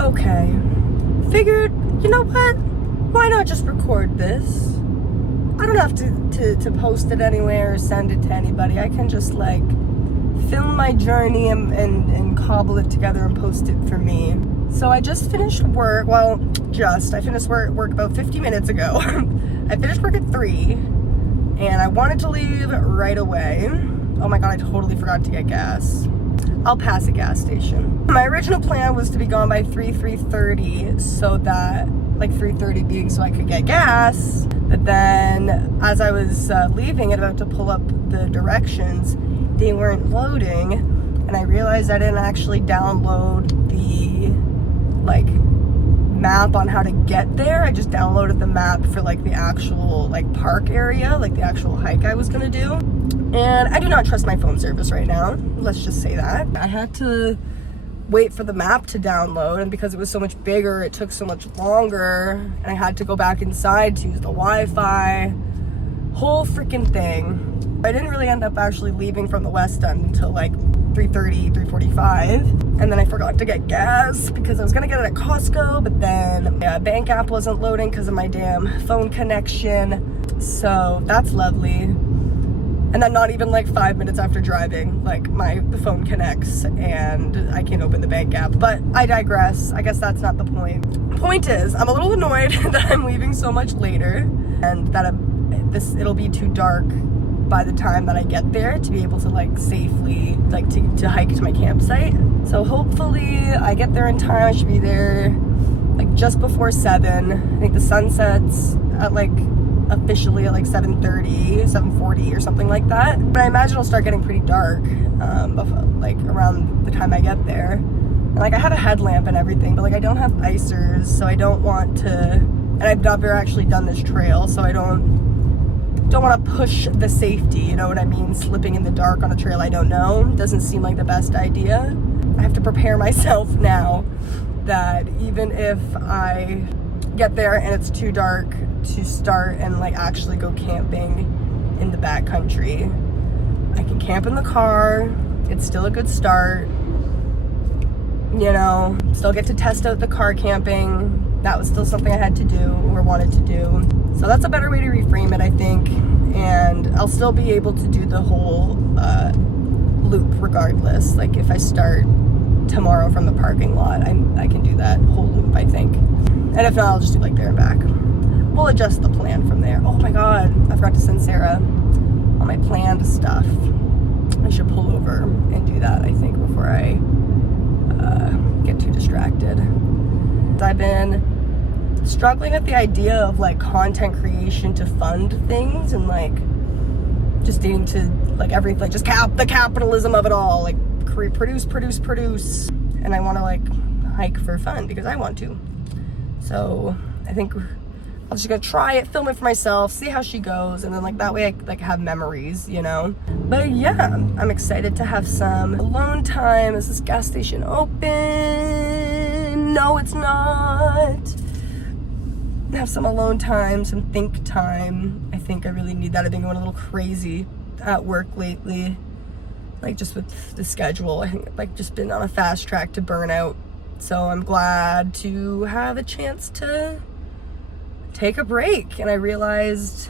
Okay. Figured, you know what? Why not just record this? I don't have to post it anywhere or send it to anybody. I can just like film my journey and cobble it together and post it for me. So I just finished work. Well, I finished work about 50 minutes ago. I finished work at 3 and I wanted to leave right away. Oh my god, I totally forgot to get gas. I'll pass a gas station. My original plan was to be gone by 3:30, so that, like 3:30 being so I could get gas. But then as I was leaving and about to pull up the directions, they weren't loading, and I realized I didn't actually download the like map on how to get there. I just downloaded the map for like the actual like park area, like the actual hike I was gonna do. And I do not trust my phone service right now. Let's just say that. I had to wait for the map to download, and because it was so much bigger, it took so much longer, and I had to go back inside to use the Wi-Fi. Whole freaking thing. I didn't really end up actually leaving from the West End until like 3:30, 3:45. And then I forgot to get gas because I was gonna get it at Costco, but then my bank app wasn't loading because of my damn phone connection. So that's lovely. And then not even like 5 minutes after driving, like the phone connects and I can't open the bank app. But I digress. I guess that's not the point. Point is, I'm a little annoyed that I'm leaving so much later and that it'll be too dark by the time that I get there to be able to like safely like to hike to my campsite. So hopefully I get there in time. I should be there like just before 7. I think the sun sets at like officially at like 7:30, 7:40 or something like that. But I imagine it'll start getting pretty dark like around the time I get there. And like I have a headlamp and everything, but like I don't have icers, so I don't want to, and I've never actually done this trail, so I don't want to push the safety, you know what I mean? Slipping in the dark on a trail I don't know doesn't seem like the best idea. I have to prepare myself now that even if I get there and it's too dark to start and like actually go camping in the backcountry, I can camp in the car. It's still a good start, you know. Still get to test out the car camping. That was still something I had to do or wanted to do. So that's a better way to reframe it, I think. And I'll still be able to do the whole loop regardless. Like if I start tomorrow from the parking lot, I can do that whole loop, I think. And if not, I'll just do like there and back. We'll adjust the plan from there. Oh my god, I forgot to send Sarah all my planned stuff. I should pull over and do that, I think, before I get too distracted. I've been struggling with the idea of like content creation to fund things and like just needing to like everything, like just the capitalism of it all, like produce. And I want to like hike for fun because I want to. So I think I'm just gonna try it, film it for myself, see how she goes, and then like that way I like have memories, you know. But yeah, I'm excited to have some alone time. Is this gas station open? No, it's not. Have some alone time, some think time. I think I really need that. I've been going a little crazy at work lately, like just with the schedule. I think I've like just been on a fast track to burnout. So I'm glad to have a chance to take a break. And I realized,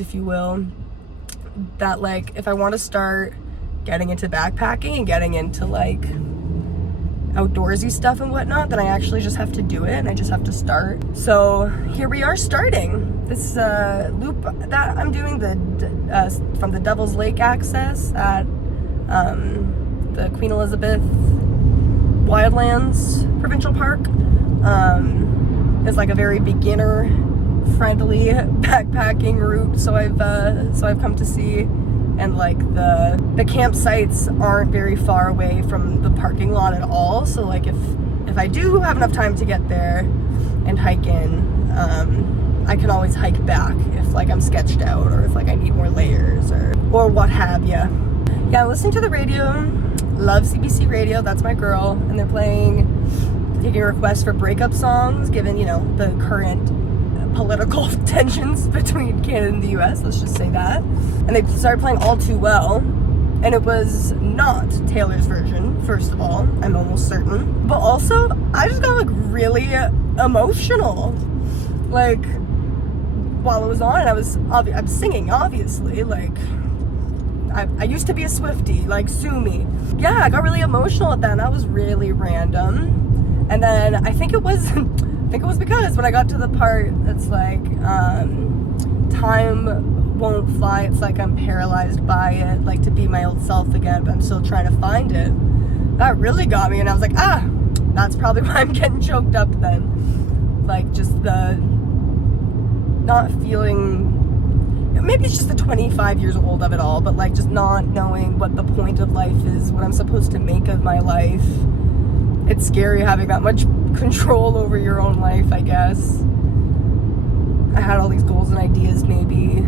if you will, that like if I want to start getting into backpacking and getting into like outdoorsy stuff and whatnot, then I actually just have to do it and I just have to start. So here we are starting this loop that I'm doing from the Devil's Lake access at the Queen Elizabeth Wildlands Provincial Park. It's like a very beginner friendly backpacking route, so I've come to see. And like the campsites aren't very far away from the parking lot at all. So like if I do have enough time to get there and hike in, I can always hike back if like I'm sketched out or if like I need more layers or what have ya. Yeah, listening to the radio. Love CBC radio. That's my girl. And they're taking requests for breakup songs, given, you know, the current political tensions between Canada and the US, let's just say that. And they started playing All Too Well, and And it was not Taylor's version, first of all, I'm almost certain. But also, I just got like really emotional. Like, while it was on, I was singing, obviously. Like, I used to be a Swiftie, like, sue me. Yeah, I got really emotional at that, and that was really random. And then I think it was because when I got to the part that's like, time won't fly, it's like I'm paralyzed by it, like to be my old self again, but I'm still trying to find it. That really got me, and I was like, that's probably why I'm getting choked up then. Like, just the not feeling, maybe it's just the 25 years old of it all, but like just not knowing what the point of life is, what I'm supposed to make of my life. It's scary having that much control over your own life, I guess. I had all these goals and ideas maybe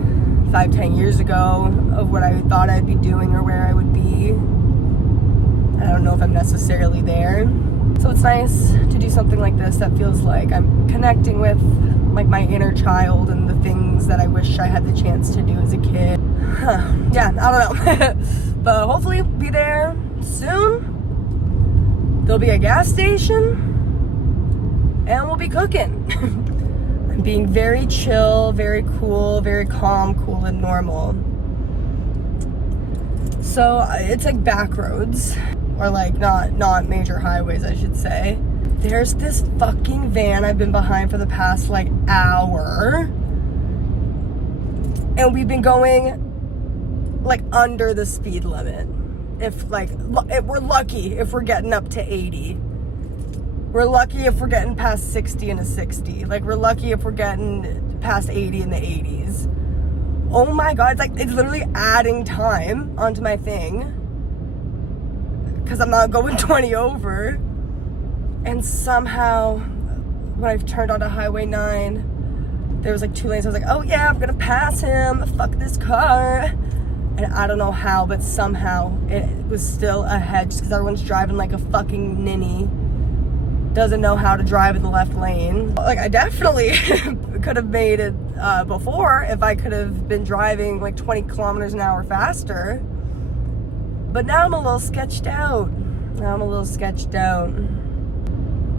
5-10 years ago of what I thought I'd be doing or where I would be. I don't know if I'm necessarily there. So it's nice to do something like this that feels like I'm connecting with like my inner child and the things that I wish I had the chance to do as a kid. Yeah, I don't know. But hopefully be there soon. There'll be a gas station and we'll be cooking. I'm being very chill, very cool, very calm, cool, and normal. So it's like back roads, or like not major highways, I should say. There's this fucking van I've been behind for the past like hour, and we've been going like under the speed limit. If we're lucky if we're getting up to 80. We're lucky if we're getting past 60 in a 60. Like, we're lucky if we're getting past 80 in the 80s. Oh my god, it's literally adding time onto my thing, because I'm not going 20 over. And somehow, when I've turned onto Highway 9, there was like 2 lanes. I was like, oh yeah, I'm gonna pass him. Fuck this car. And I don't know how, but somehow it was still ahead, just because everyone's driving like a fucking ninny. Doesn't know how to drive in the left lane. Like, I definitely could have made it before if I could have been driving like 20 kilometers an hour faster. But now I'm a little sketched out.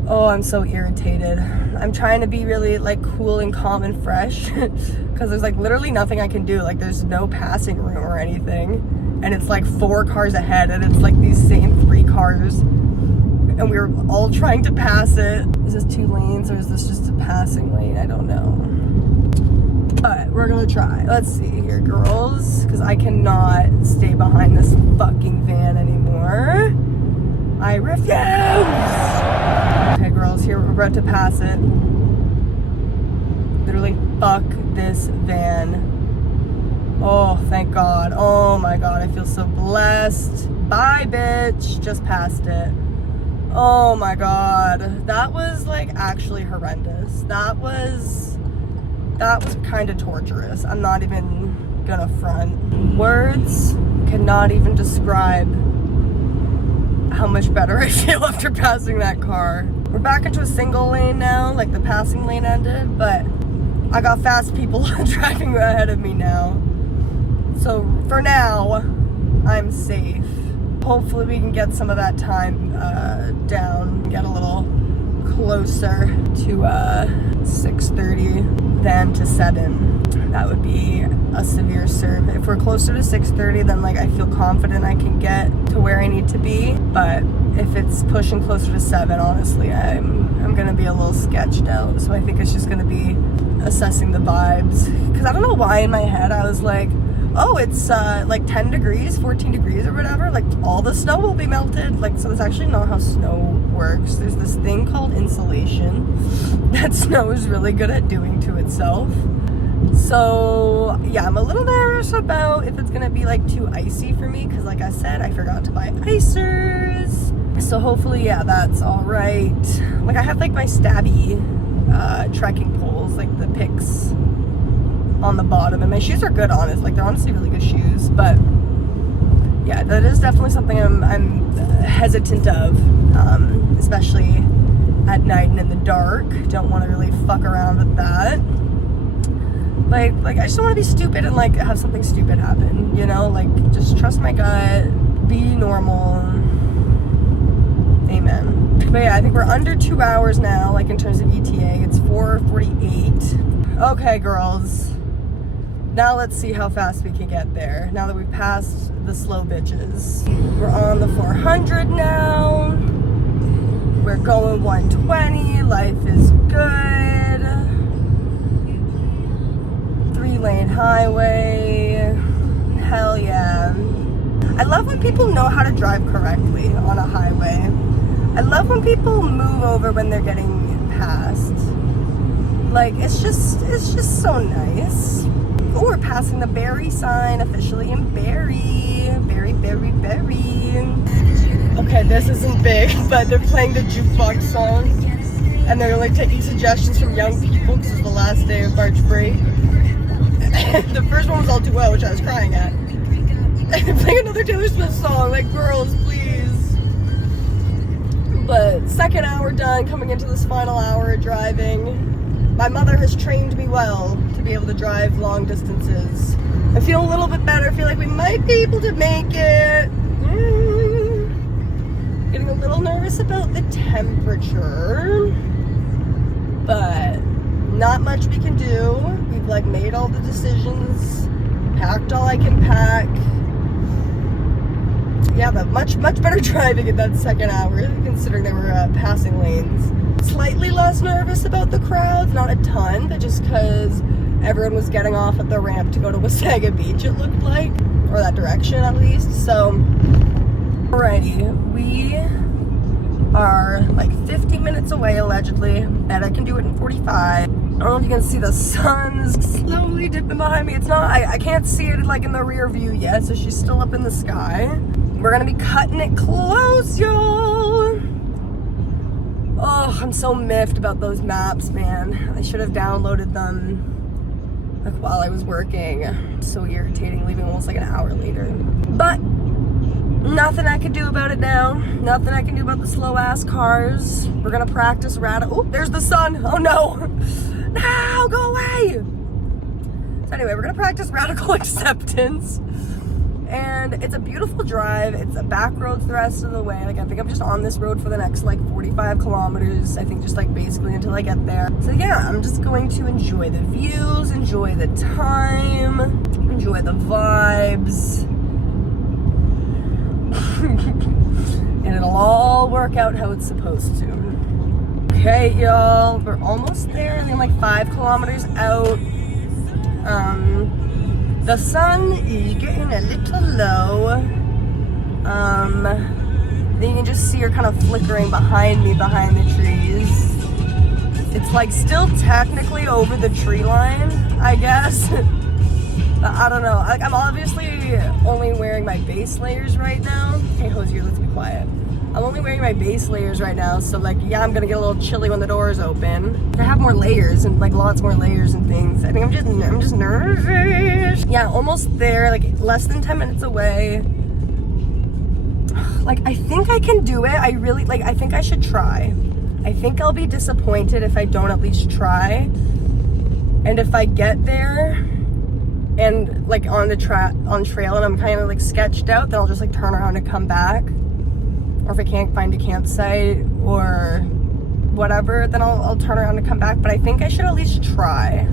Oh, I'm so irritated. I'm trying to be really like cool and calm and fresh because there's like literally nothing I can do. Like, there's no passing room or anything, and it's like 4 cars ahead, and it's like these same 3 cars, and we were all trying to pass it. Is this 2 lanes or is this just a passing lane? I don't know, but we're gonna try. Let's see here, girls, because I cannot stay behind this fucking van anymore. I refuse. Okay, girls, here we're about to pass it. Literally, fuck this van. Oh, thank God. Oh my God, I feel so blessed. Bye, bitch. Just passed it. Oh my God. That was like actually horrendous. That was kind of torturous. I'm not even gonna front. Words cannot even describe how much better I feel after passing that car. We're back into a single lane now, like the passing lane ended, but I got fast people driving ahead of me now. So for now, I'm safe. Hopefully we can get some of that time down, get a little closer to 6:30 than to 7. That would be a severe serve. If we're closer to 6:30, then like I feel confident I can get to where I need to be. But if it's pushing closer to 7, honestly, I'm gonna be a little sketched out. So I think it's just gonna be assessing the vibes. Because I don't know why in my head I was like, oh, it's like 10 degrees, 14 degrees or whatever. Like all the snow will be melted. Like, so that's actually not how snow works. There's this thing called insulation that snow is really good at doing to itself. So yeah, I'm a little nervous about if it's gonna be like too icy for me, because like I said, I forgot to buy icers. So hopefully, yeah, that's all right. Like, I have like my stabby trekking poles, like the picks on the bottom, and my shoes are good, honest. Like, they're honestly really good shoes. But yeah, that is definitely something I'm hesitant of, especially at night and in the dark. Don't want to really fuck around with that. Like I just don't want to be stupid and like have something stupid happen, you know? Like, just trust my gut, be normal. Amen. But yeah, I think we're under 2 hours now, like in terms of ETA. It's 4:48. Okay, girls. Now let's see how fast we can get there. Now that we've passed the slow bitches. We're on the 400 now. We're going 120. Life is good. 3-lane highway. Hell yeah. I love when people know how to drive correctly on a highway. I love when people move over when they're getting passed. Like, it's just so nice. Oh, we're passing the Barrie sign, officially in Barrie. Barrie. Okay, this isn't big, but they're playing the jukebox song. And they're like taking suggestions from young people because it's the last day of March break. The first one was All Too Well, which I was crying at. And they're playing another Taylor Swift song, like, girls, please. But second hour done, coming into this final hour of driving. My mother has trained me well to be able to drive long distances. I feel a little bit better. I feel like we might be able to make it. Getting a little nervous about the temperature, but not much we can do. We've like made all the decisions, packed all I can pack. Yeah, but much better driving in that second hour, considering they were passing lanes. Slightly less nervous about the crowds, not a ton, but just because everyone was getting off at the ramp to go to Wasaga Beach, it looked like, or that direction at least. So, alrighty, we are like 50 minutes away allegedly, and I can do it in 45. I don't know if you can see the sun's slowly dipping behind me. It's not, I can't see it like in the rear view yet, so she's still up in the sky. We're gonna be cutting it close, y'all. Oh, I'm so miffed about those maps, man. I should have downloaded them like while I was working. So irritating, leaving almost like an hour later. But nothing I can do about it now. Nothing I can do about the slow ass cars. We're gonna practice oh, there's the sun. Oh no. No, go away. So anyway, we're gonna practice radical acceptance. And it's a beautiful drive. It's a back roads the rest of the way. Like, I think I'm just on this road for the next like 45 kilometers. I think just like basically until I get there. So yeah, I'm just going to enjoy the views, enjoy the time, enjoy the vibes. And it'll all work out how it's supposed to. Okay, y'all, we're almost there. I think like 5 kilometers out. The sun is getting a little low. Then you can just see her kind of flickering behind me, behind the trees. It's like still technically over the tree line, I guess. But I don't know. I'm obviously only wearing my base layers right now. Hey, Hosier, let's be quiet. I'm only wearing my base layers right now, so like, yeah, I'm gonna get a little chilly when the doors open. I have more layers and like lots more layers and things. I think I'm just nervous. Yeah, almost there, like less than 10 minutes away. Like, I think I can do it. I think I should try. I think I'll be disappointed if I don't at least try. And if I get there and like on trail and I'm kind of like sketched out, then I'll just like turn around and come back. Or if I can't find a campsite or whatever, then I'll turn around and come back. But I think I should at least try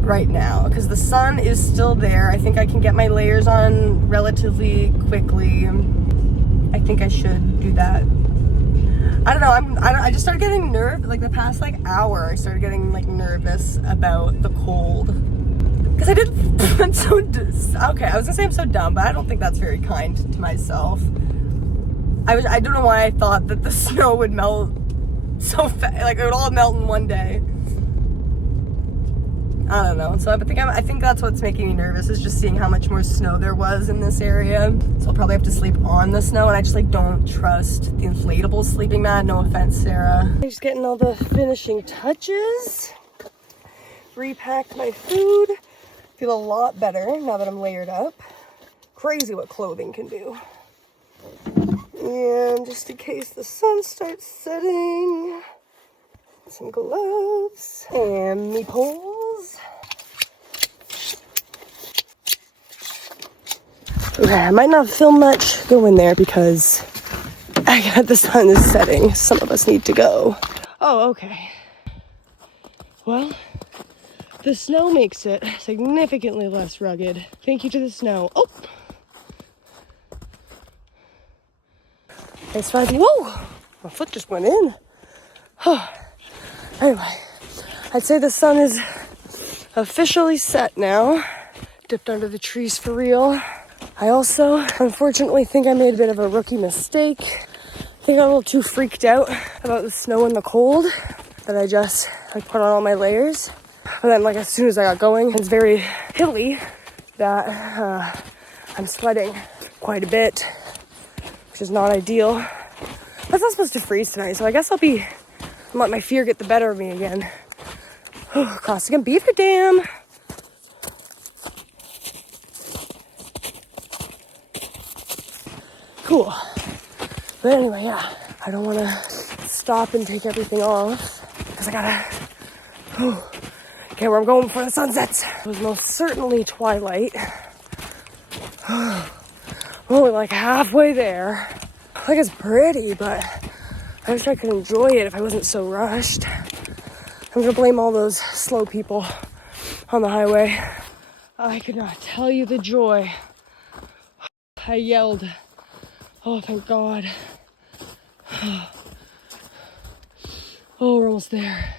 right now because the sun is still there. I think I can get my layers on relatively quickly. I think I should do that. I don't know. I just started getting nervous. Like the past like hour, I started getting like nervous about the cold. Because I did. Okay, I was gonna say I'm so dumb, but I don't think that's very kind to myself. I don't know why I thought that the snow would melt so fast, like it would all melt in one day. I don't know. So I think that's what's making me nervous is just seeing how much more snow there was in this area. So I'll probably have to sleep on the snow, and I just like don't trust the inflatable sleeping mat. No offense, Sarah. I'm just getting all the finishing touches. Repacked my food. Feel a lot better now that I'm layered up. Crazy what clothing can do. And just in case the sun starts setting, some gloves and me poles. Okay, I might not film much going there because the sun is setting. Some of us need to go. Oh, okay. Well, the snow makes it significantly less rugged. Thank you to the snow. Oh! It's fine. Whoa! My foot just went in. Anyway, I'd say the sun is officially set now. Dipped under the trees for real. I also, unfortunately, think I made a bit of a rookie mistake. I think I'm a little too freaked out about the snow and the cold that I just put on all my layers. But then as soon as I got going, it's very hilly that I'm sweating quite a bit, which is not ideal. But it's not supposed to freeze tonight, so I guess I'll let my fear get the better of me again. Crossing a beaver dam. Cool. But anyway, yeah, I don't want to stop and take everything off because I gotta get where I'm going before the sun sets. It was most certainly twilight. Only like halfway there. It's pretty, but I wish I could enjoy it if I wasn't so rushed. I'm gonna blame all those slow people on the highway. I could not tell you the joy. I yelled. Oh, thank God. Oh, we're almost there.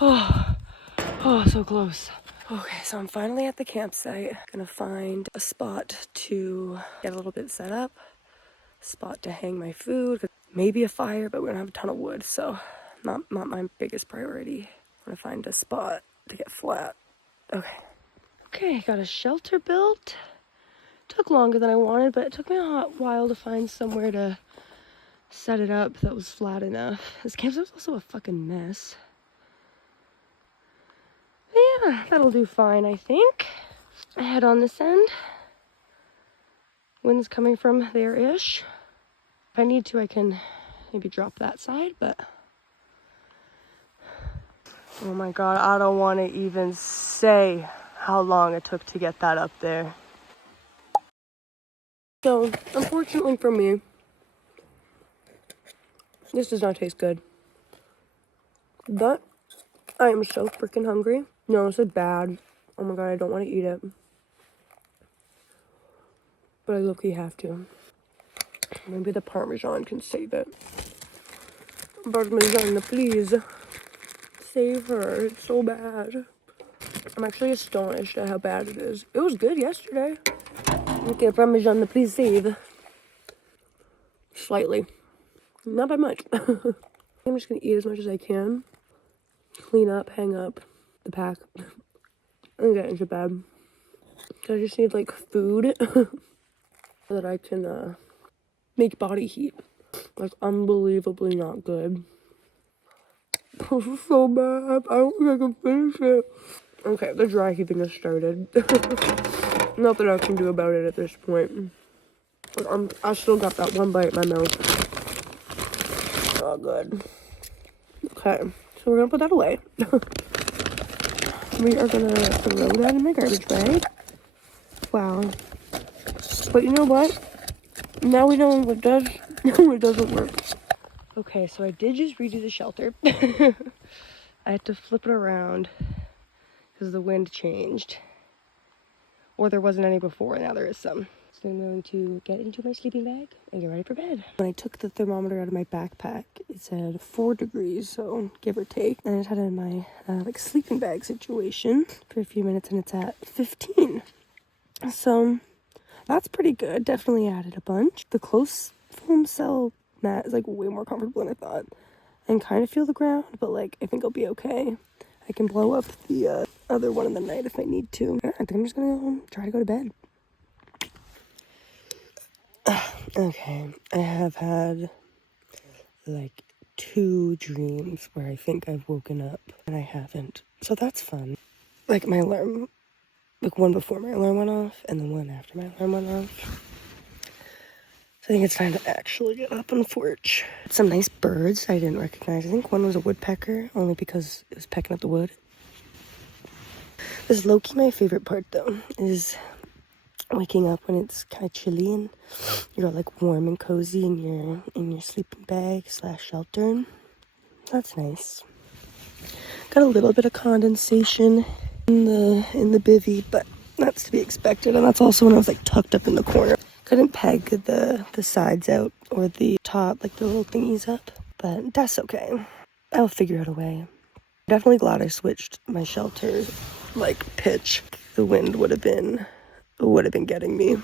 Oh, so close. Okay, so I'm finally at the campsite. Gonna find a spot to get a little bit set up. Spot to hang my food. Maybe a fire, but we don't have a ton of wood, so not my biggest priority. I'm gonna find a spot to get flat. Okay, got a shelter built. Took longer than I wanted, but it took me a hot while to find somewhere to set it up that was flat enough. This campsite was also a fucking mess. But yeah, that'll do fine, I think. I head on this end. Wind's coming from there-ish. If I need to, I can maybe drop that side, but... Oh my God, I don't want to even say how long it took to get that up there. So, unfortunately for me, this does not taste good. But I am so freaking hungry. No, this is bad. Oh my God, I don't want to eat it. But I low-key have to. Maybe the Parmesan can save it. Parmesan, please. Save her. It's so bad. I'm actually astonished at how bad it is. It was good yesterday. Okay, Parmesan, please save. Slightly. Not by much. I'm just gonna eat as much as I can. Clean up, hang up the pack, and get into bed. So I just need food so that I can make body heat. Unbelievably not good. This is so bad. I don't think I can finish it. Okay, the dry heaving has started. Nothing I can do about it at this point. I still got that one bite in my mouth. Oh, good. Okay, so we're gonna put that away. We are gonna throw that in my garbage bag. Wow. But you know what? Now we know what does, what doesn't work. Okay, so I did just redo the shelter. I had to flip it around because the wind changed. Or there wasn't any before, now there is some. So I'm going to get into my sleeping bag and get ready for bed. When I took the thermometer out of my backpack, it said 4 degrees, so give or take. And I just had it in my sleeping bag situation for a few minutes, and it's at 15. So that's pretty good. Definitely added a bunch. The close foam cell mat is way more comfortable than I thought. And kind of feel the ground, but I think I'll be okay. I can blow up the other one in the night if I need to. I think I'm just gonna try to go to bed. Okay, I have had 2 dreams where I think I've woken up and I haven't. So that's fun. My alarm, one before my alarm went off and the one after my alarm went off. So I think it's time to actually get up on the porch. Some nice birds I didn't recognize. I think one was a woodpecker, only because it was pecking at the wood. This is low-key my favorite part, though, is waking up when it's kind of chilly and you're all like warm and cozy in your sleeping bag / shelter. That's nice. Got a little bit of condensation in the bivvy, but that's to be expected. And that's also when I was like tucked up in the corner. Couldn't peg the sides out or the top, like the little thingies up, but that's okay. I'll figure out a way. Definitely glad I switched my shelter like pitch. The wind would have been getting me.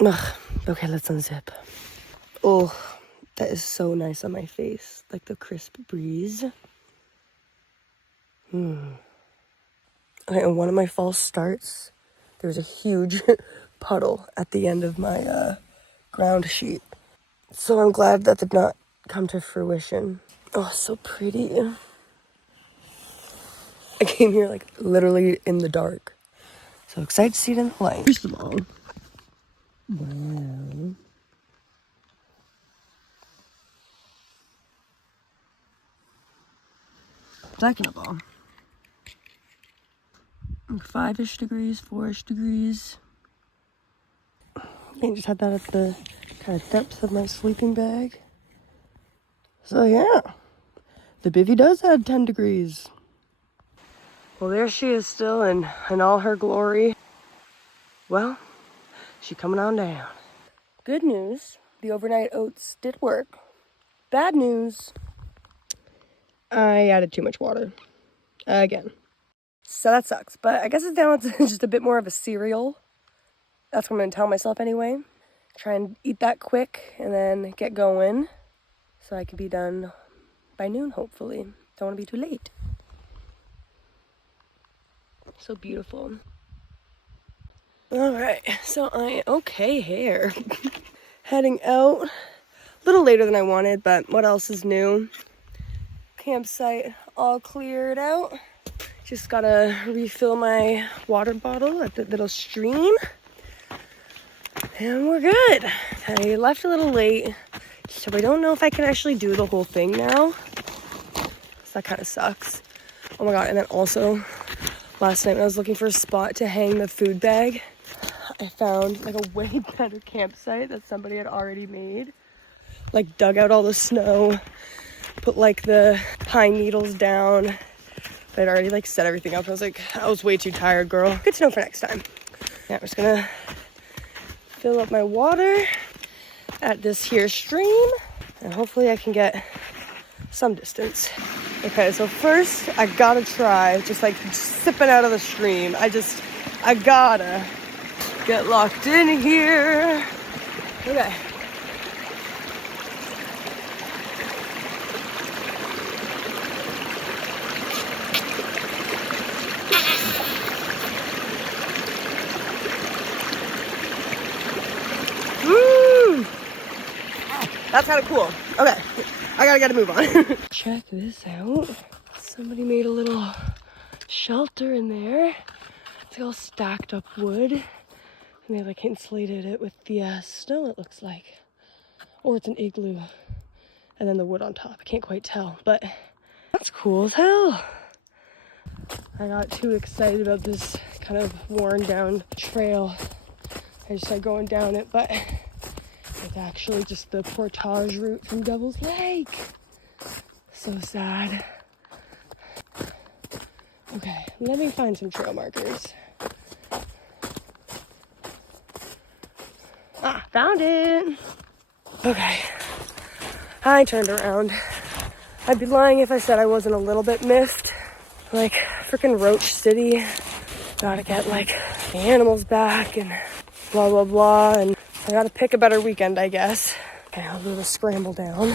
Ugh. Okay, let's unzip. Oh, that is so nice on my face, like the crisp breeze. Okay, and one of my false starts, there was a huge puddle at the end of my ground sheet. So I'm glad that did not come to fruition. Oh, so pretty. I came here like literally in the dark. So excited to see it in the light. First of all, wow. Second of all, 5-ish degrees, 4-ish degrees. I just had that at the kind of depth of my sleeping bag. So yeah, the bivvy does add 10 degrees. Well, there she is still in all her glory. Well, she's coming on down. Good news, the overnight oats did work. Bad news, I added too much water. Again. So that sucks, but I guess it's down to just a bit more of a cereal. That's what I'm gonna tell myself anyway. Try and eat that quick and then get going so I can be done by noon, hopefully. Don't want to be too late. So beautiful. All right, so okay hair. Heading out a little later than I wanted, but what else is new? Campsite all cleared out. Just gotta refill my water bottle at the little stream. And we're good. I left a little late, so I don't know if I can actually do the whole thing now. So that kind of sucks. Oh my god, and then also, last night when I was looking for a spot to hang the food bag, I found like a way better campsite that somebody had already made. Like dug out all the snow, put like the pine needles down. I'd already like set everything up. I was like, I was way too tired, girl. Good to know for next time. Yeah, I'm just gonna fill up my water at this here stream and hopefully I can get some distance. Okay, so first I gotta try just like sipping out of the stream. I gotta get locked in here. Okay. That's kind of cool. Okay, I gotta get a move on. Check this out. Somebody made a little shelter in there. It's all stacked up wood. And they like insulated it with the snow, it looks like. Or it's an igloo. And then the wood on top. I can't quite tell, but that's cool as hell. I got too excited about this kind of worn down trail. I just started going down it, but it's actually just the portage route from Devil's Lake. So sad. Okay, let me find some trail markers. Ah, found it. Okay, I turned around. I'd be lying if I said I wasn't a little bit miffed. Like, freaking Roach City. Gotta get, like, the animals back and blah, blah, blah. And I gotta pick a better weekend, I guess. Okay, I'll do the scramble down.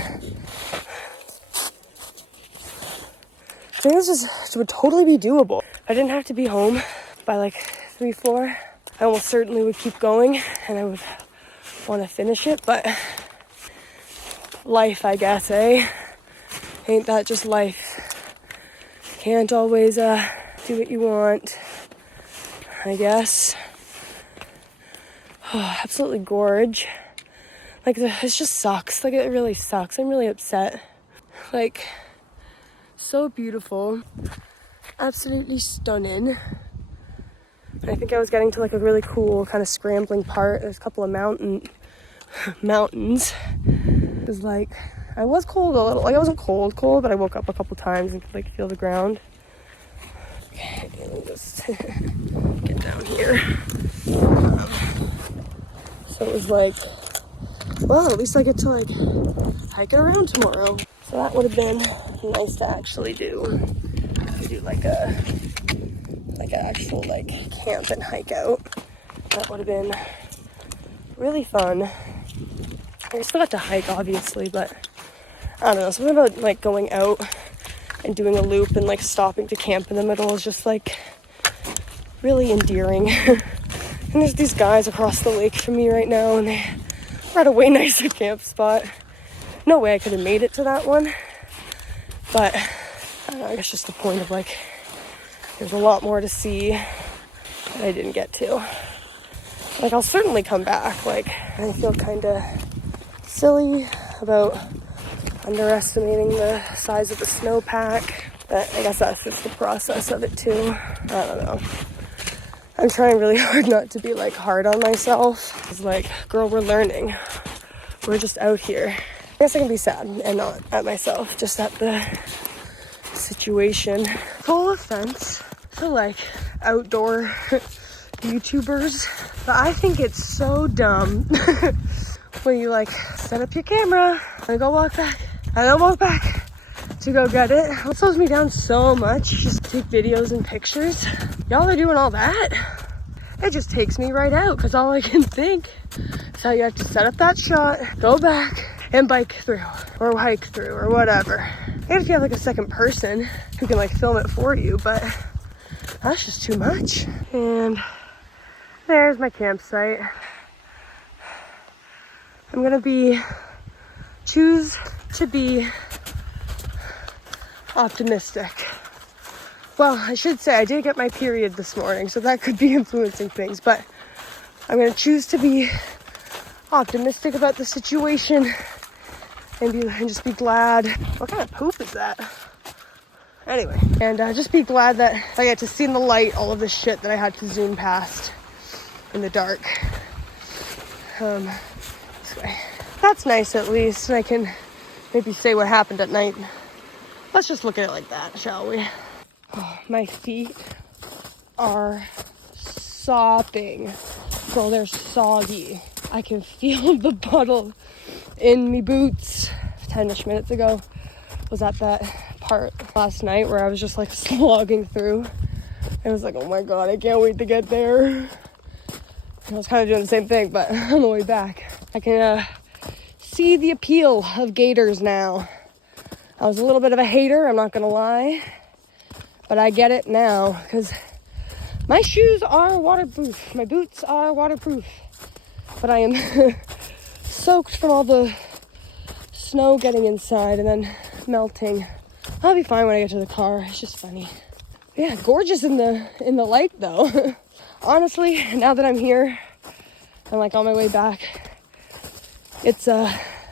I think this would totally be doable. I didn't have to be home by like 3-4. I almost certainly would keep going and I would want to finish it, but life, I guess, eh? Ain't that just life? Can't always do what you want, I guess. Oh, absolutely gorge. Like, this just sucks. Like, it really sucks. I'm really upset. Like, so beautiful. Absolutely stunning. And I think I was getting to like a really cool kind of scrambling part. There's a couple of mountains. It was like, I was cold a little. Like I wasn't cold, but I woke up a couple times and could like feel the ground. Okay, let me just get down here. So it was like, well, at least I get to like hike it around tomorrow. So that would have been nice to actually do. To do like an actual like camp and hike out. That would have been really fun. I still got to hike obviously, but I don't know, something about like going out and doing a loop and like stopping to camp in the middle is just like really endearing. And there's these guys across the lake from me right now, and they were at a way nicer camp spot. No way I could have made it to that one, but I don't know, I guess just the point of like there's a lot more to see that I didn't get to. Like I'll certainly come back. Like I feel kind of silly about underestimating the size of the snowpack, but I guess that's just the process of it too. I don't know. I'm trying really hard not to be like hard on myself. It's like, girl, we're learning. We're just out here. I guess I can be sad and not at myself, just at the situation. Full offense to like outdoor YouTubers, but I think it's so dumb when you like set up your camera and go walk back and then walk back to go get it. It slows me down so much just to take videos and pictures. Y'all are doing all that. It just takes me right out because all I can think is how you have to set up that shot, go back and bike through or hike through or whatever. And if you have like a second person who can like film it for you, but that's just too much. And there's my campsite. I'm gonna choose to be optimistic. Well, I should say I did get my period this morning, so that could be influencing things, but I'm gonna choose to be optimistic about the situation and just be glad. What kind of poop is that? Anyway, and just be glad that I get to see in the light all of the shit that I had to zoom past in the dark. This way. That's nice at least, and I can maybe say what happened at night. Let's just look at it like that, shall we? Oh, my feet are sopping. Girl, they're soggy. I can feel the puddle in me boots. 10-ish minutes ago was at that part last night where I was just like slogging through. I was like, oh my god, I can't wait to get there. And I was kind of doing the same thing, but on the way back, I can see the appeal of gaiters now. I was a little bit of a hater, I'm not gonna lie, but I get it now because my shoes are waterproof. My boots are waterproof, but I am soaked from all the snow getting inside and then melting. I'll be fine when I get to the car. It's just funny. Yeah, gorgeous in the light though. Honestly, now that I'm here and like on my way back, it's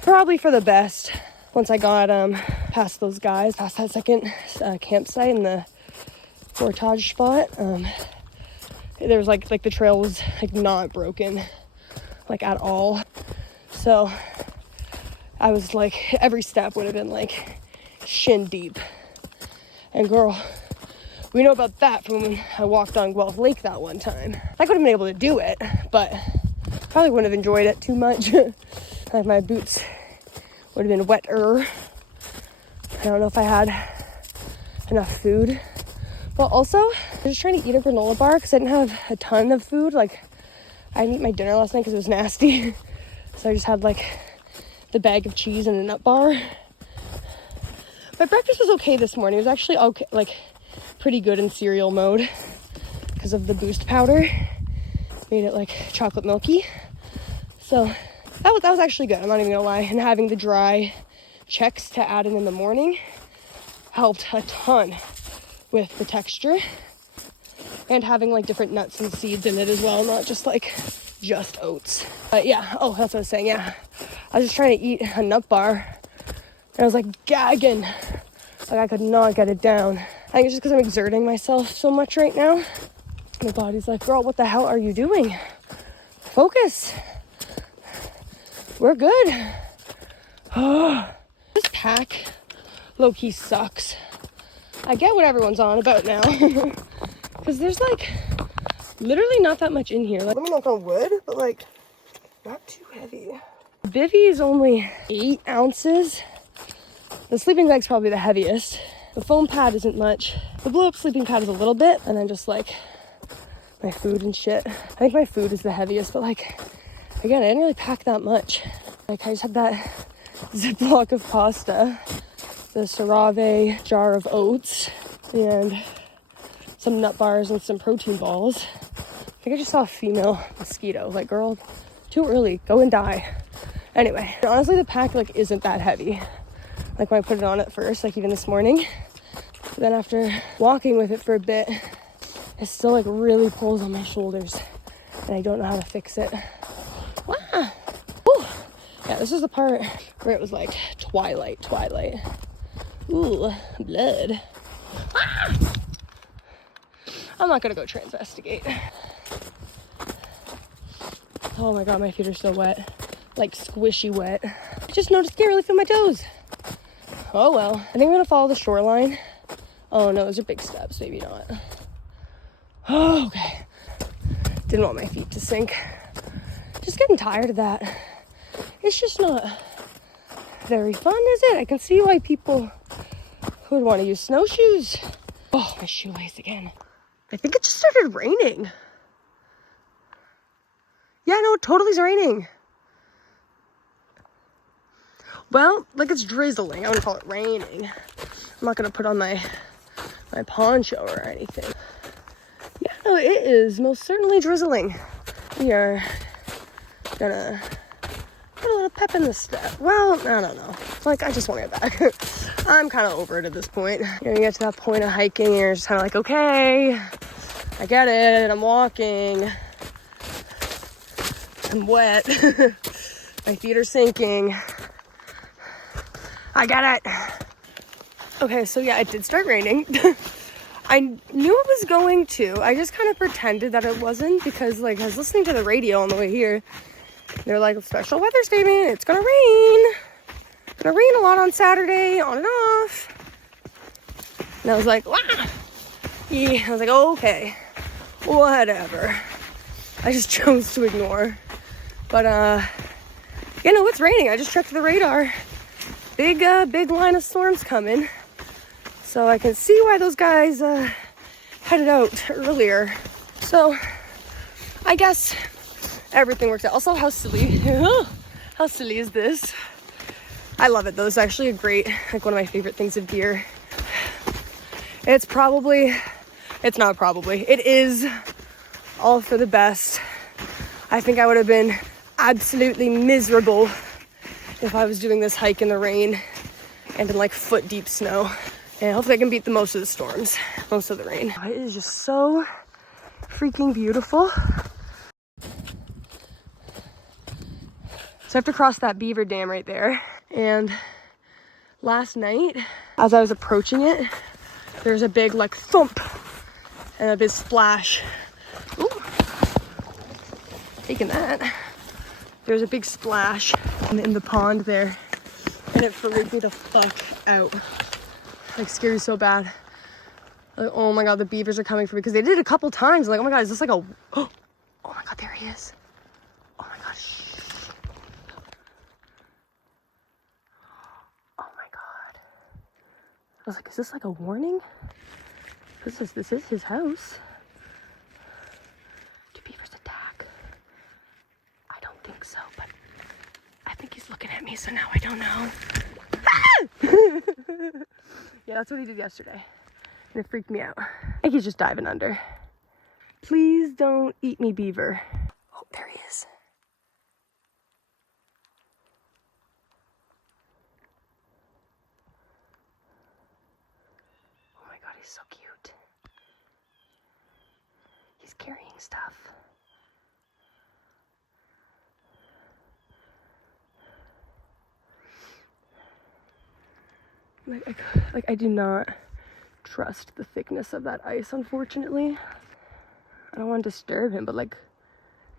probably for the best. Once I got past those guys, past that second campsite in the portage spot, there was like the trail was like not broken like at all. So I was like, every step would have been like shin deep. And girl, we know about that from when I walked on Guelph Lake that one time. I could have been able to do it, but probably wouldn't have enjoyed it too much. Like my boots would have been wetter. I don't know if I had enough food. Well, also, I was just trying to eat a granola bar because I didn't have a ton of food. Like, I didn't eat my dinner last night because it was nasty. So I just had like the bag of cheese and a nut bar. My breakfast was okay this morning. It was actually okay, like pretty good in cereal mode because of the boost powder. Made it like chocolate milky. So that was actually good. I'm not even gonna lie. And having the dry checks to add in the morning helped a ton with the texture. And having like different nuts and seeds in it as well, not just like just oats. But yeah, oh, that's what I was saying, yeah. I was just trying to eat a nut bar and I was like gagging. Like I could not get it down. I think it's just because I'm exerting myself so much right now. My body's like, girl, what the hell are you doing? Focus. We're good. This pack low-key sucks. I get what everyone's on about now. Because there's like literally not that much in here. Like, let me knock on wood, but like not too heavy. Bivy is only 8 ounces. The sleeping bag's probably the heaviest. The foam pad isn't much. The blow-up sleeping pad is a little bit, and then just like my food and shit. I think my food is the heaviest, but like, again, I didn't really pack that much. Like, I just had that Ziploc of pasta, the Cerave jar of oats, and some nut bars and some protein balls. I think I just saw a female mosquito. Like, girl, too early, go and die. Anyway, honestly, the pack like isn't that heavy. Like when I put it on at first, like even this morning. But then after walking with it for a bit, it still like really pulls on my shoulders, and I don't know how to fix it. Wow. Ooh. Yeah, this is the part where it was like twilight. Ooh, blood. Ah! I'm not gonna go transvestigate. Oh my god, my feet are so wet. Like squishy wet. I just noticed I can't really feel my toes. Oh well. I think I'm gonna follow the shoreline. Oh no, those are big steps. Maybe not. Oh, okay. Didn't want my feet to sink. Just getting tired of that. It's just not very fun, is it? I can see why people would want to use snowshoes. Oh, my shoelace again. I think it just started raining. Yeah, no, it totally is raining. Well, like it's drizzling. I wouldn't call it raining. I'm not gonna put on my poncho or anything. Yeah, no, it is most certainly drizzling. We are gonna put a little pep in the step. Well, I don't know. Like, I just want to get back. I'm kind of over it at this point. You know, you get to that point of hiking and you're just kind of like, okay, I get it. I'm walking. I'm wet. My feet are sinking. I get it. Okay, so yeah, it did start raining. I knew it was going to. I just kind of pretended that it wasn't because, like, I was listening to the radio on the way here. They're like, special weather statement, it's gonna rain. It's gonna rain a lot on Saturday, on and off. And I was like, wow. Yeah, I was like, okay, whatever. I just chose to ignore. But, you know, it's raining. I just checked the radar. Big line of storms coming. So I can see why those guys headed out earlier. So I guess everything worked out. Also, how silly is this? I love it though. It's actually a great, like one of my favorite things of gear. It is all for the best. I think I would have been absolutely miserable if I was doing this hike in the rain and in like foot deep snow. And hopefully I can beat most of the storms, most of the rain. It is just so freaking beautiful. So I have to cross that beaver dam right there. And last night, as I was approaching it, there's a big like thump and a big splash. Ooh, taking that. There's a big splash in the pond there, and it freaked me the fuck out. Like, scared me so bad. Like, oh my god, the beavers are coming for me because they did it a couple times. Like, oh my god, is this like a? Oh my god, there he is. Oh my god, shh. Oh my god. I was like, is this like a warning? This is his house. Do beavers attack? I don't think so, but I think he's looking at me, so now I don't know. Yeah, that's what he did yesterday. And it freaked me out. I think he's just diving under. Please don't eat me, beaver. Oh, there he is. Oh my god, he's so cute. He's carrying stuff. Like I do not trust the thickness of that ice, unfortunately. I don't want to disturb him, but like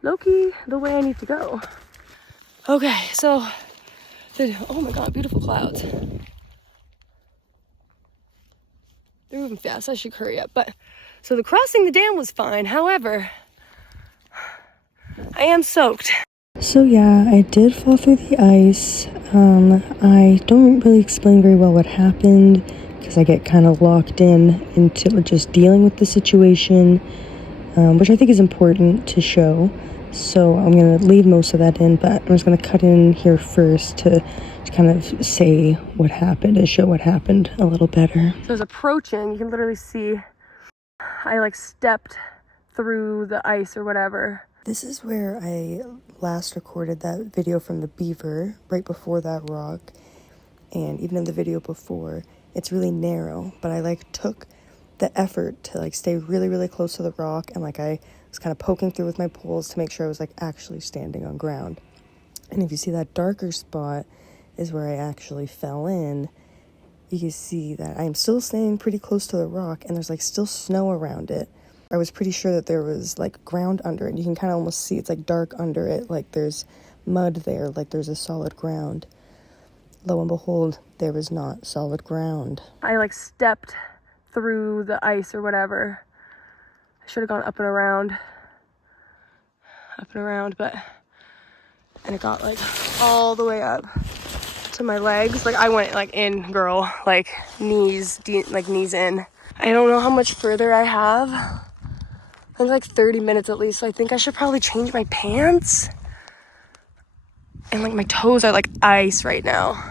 low-key the way I need to go. Okay, so oh my god, beautiful clouds. They're moving fast, I should hurry up. But so the crossing the dam was fine. However, I am soaked. So yeah, I did fall through the ice. I don't really explain very well what happened because I get kind of locked into just dealing with the situation, which I think is important to show. So I'm going to leave most of that in, but I'm just going to cut in here first to kind of say what happened and show what happened a little better. So I was approaching, you can literally see I like stepped through the ice or whatever. This is where I last recorded that video from the beaver, right before that rock. And even in the video before, it's really narrow, but I like took the effort to like stay really, really close to the rock, and like I was kind of poking through with my poles to make sure I was like actually standing on ground. And if you see that darker spot is where I actually fell in, you can see that I'm still staying pretty close to the rock, and there's like still snow around it. I was pretty sure that there was like ground under it. You can kind of almost see it's like dark under it, like there's mud there, like there's a solid ground. Lo and behold, there was not solid ground. I like stepped through the ice or whatever. I should have gone up and around, but and it got like all the way up to my legs. Like I went like in, girl, like knees in. I don't know how much further I have. I think like 30 minutes at least, so I think I should probably change my pants. And like my toes are like ice right now.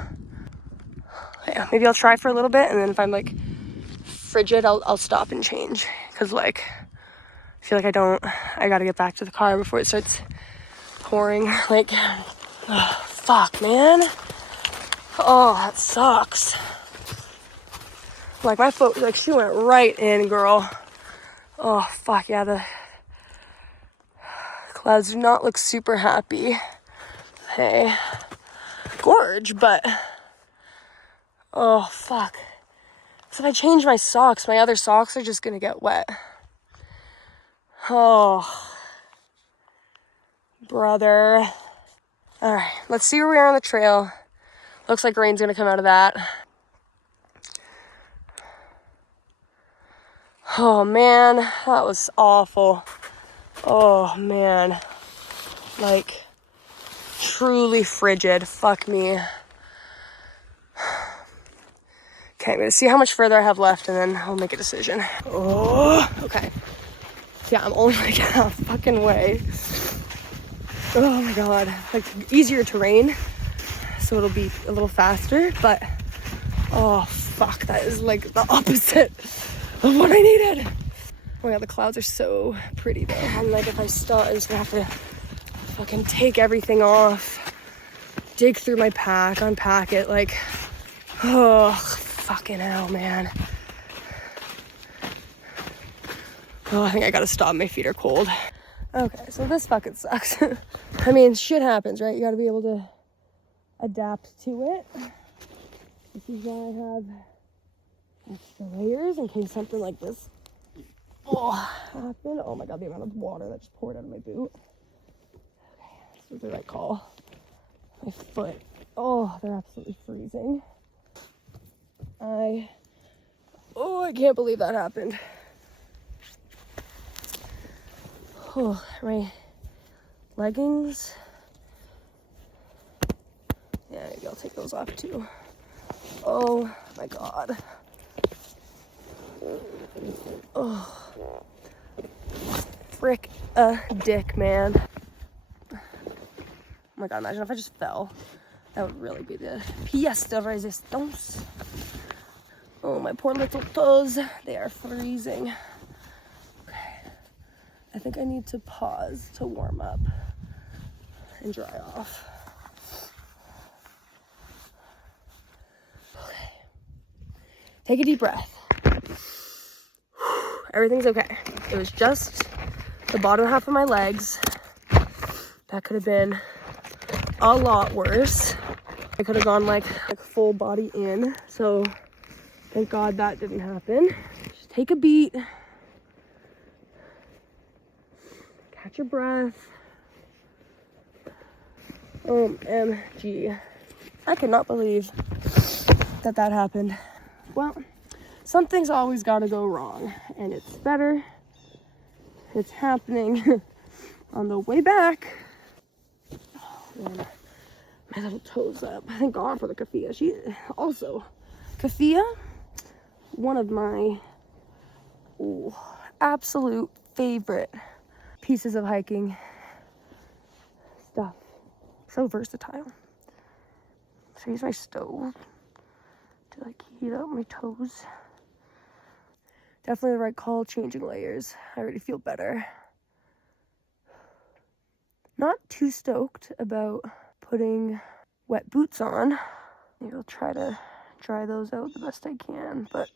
Yeah, maybe I'll try for a little bit, and then if I'm like frigid, I'll stop and change. Cause like, I feel like I gotta get back to the car before it starts pouring. Like, oh, fuck, man. Oh, that sucks. Like my foot, like she went right in, girl. Oh, fuck, yeah, the clouds do not look super happy. Hey, gorge, but oh, fuck. So if I change my socks, my other socks are just gonna get wet. Oh, brother. All right, let's see where we are on the trail. Looks like rain's gonna come out of that. Oh man, that was awful. Oh man, like truly frigid. Fuck me. Okay, I'm gonna see how much further I have left, and then I'll make a decision. Oh, okay. Yeah, I'm only like half fucking way. Oh my god, like easier terrain, so it'll be a little faster, but oh fuck, that is like the opposite of what I needed. Oh my god, the clouds are so pretty though. And like if I start, I'm just gonna have to fucking take everything off, dig through my pack, unpack it, like, oh, fucking hell, man. Oh, I think I gotta stop, my feet are cold. Okay, so this fucking sucks. I mean, shit happens, right? You gotta be able to adapt to it. This is why I have extra layers in case something like this happened. Oh my god, the amount of water that just poured out of my boot. Okay, this was the right call. My foot. Oh, they're absolutely freezing. I can't believe that happened. Oh, my leggings. Yeah, maybe I'll take those off too. Oh my god. Oh. Frick a dick, man. Oh my god, imagine if I just fell. That would really be the pièce de résistance. Oh, my poor little toes. They are freezing. Okay. I think I need to pause to warm up and dry off. Okay. Take a deep breath. Everything's okay. It was just the bottom half of my legs. That could have been a lot worse. I could have gone like full body in. So thank God that didn't happen. Just take a beat. Catch your breath. OMG. I cannot believe that happened. Well, something's always got to go wrong, and it's better. It's happening on the way back. Oh, man. My little toes up. Thank God for the kafia. She also, kafia, one of my absolute favorite pieces of hiking stuff. So versatile. So I use my stove to like heat up my toes. Definitely the right call, changing layers. I already feel better. Not too stoked about putting wet boots on. Maybe I'll try to dry those out the best I can, but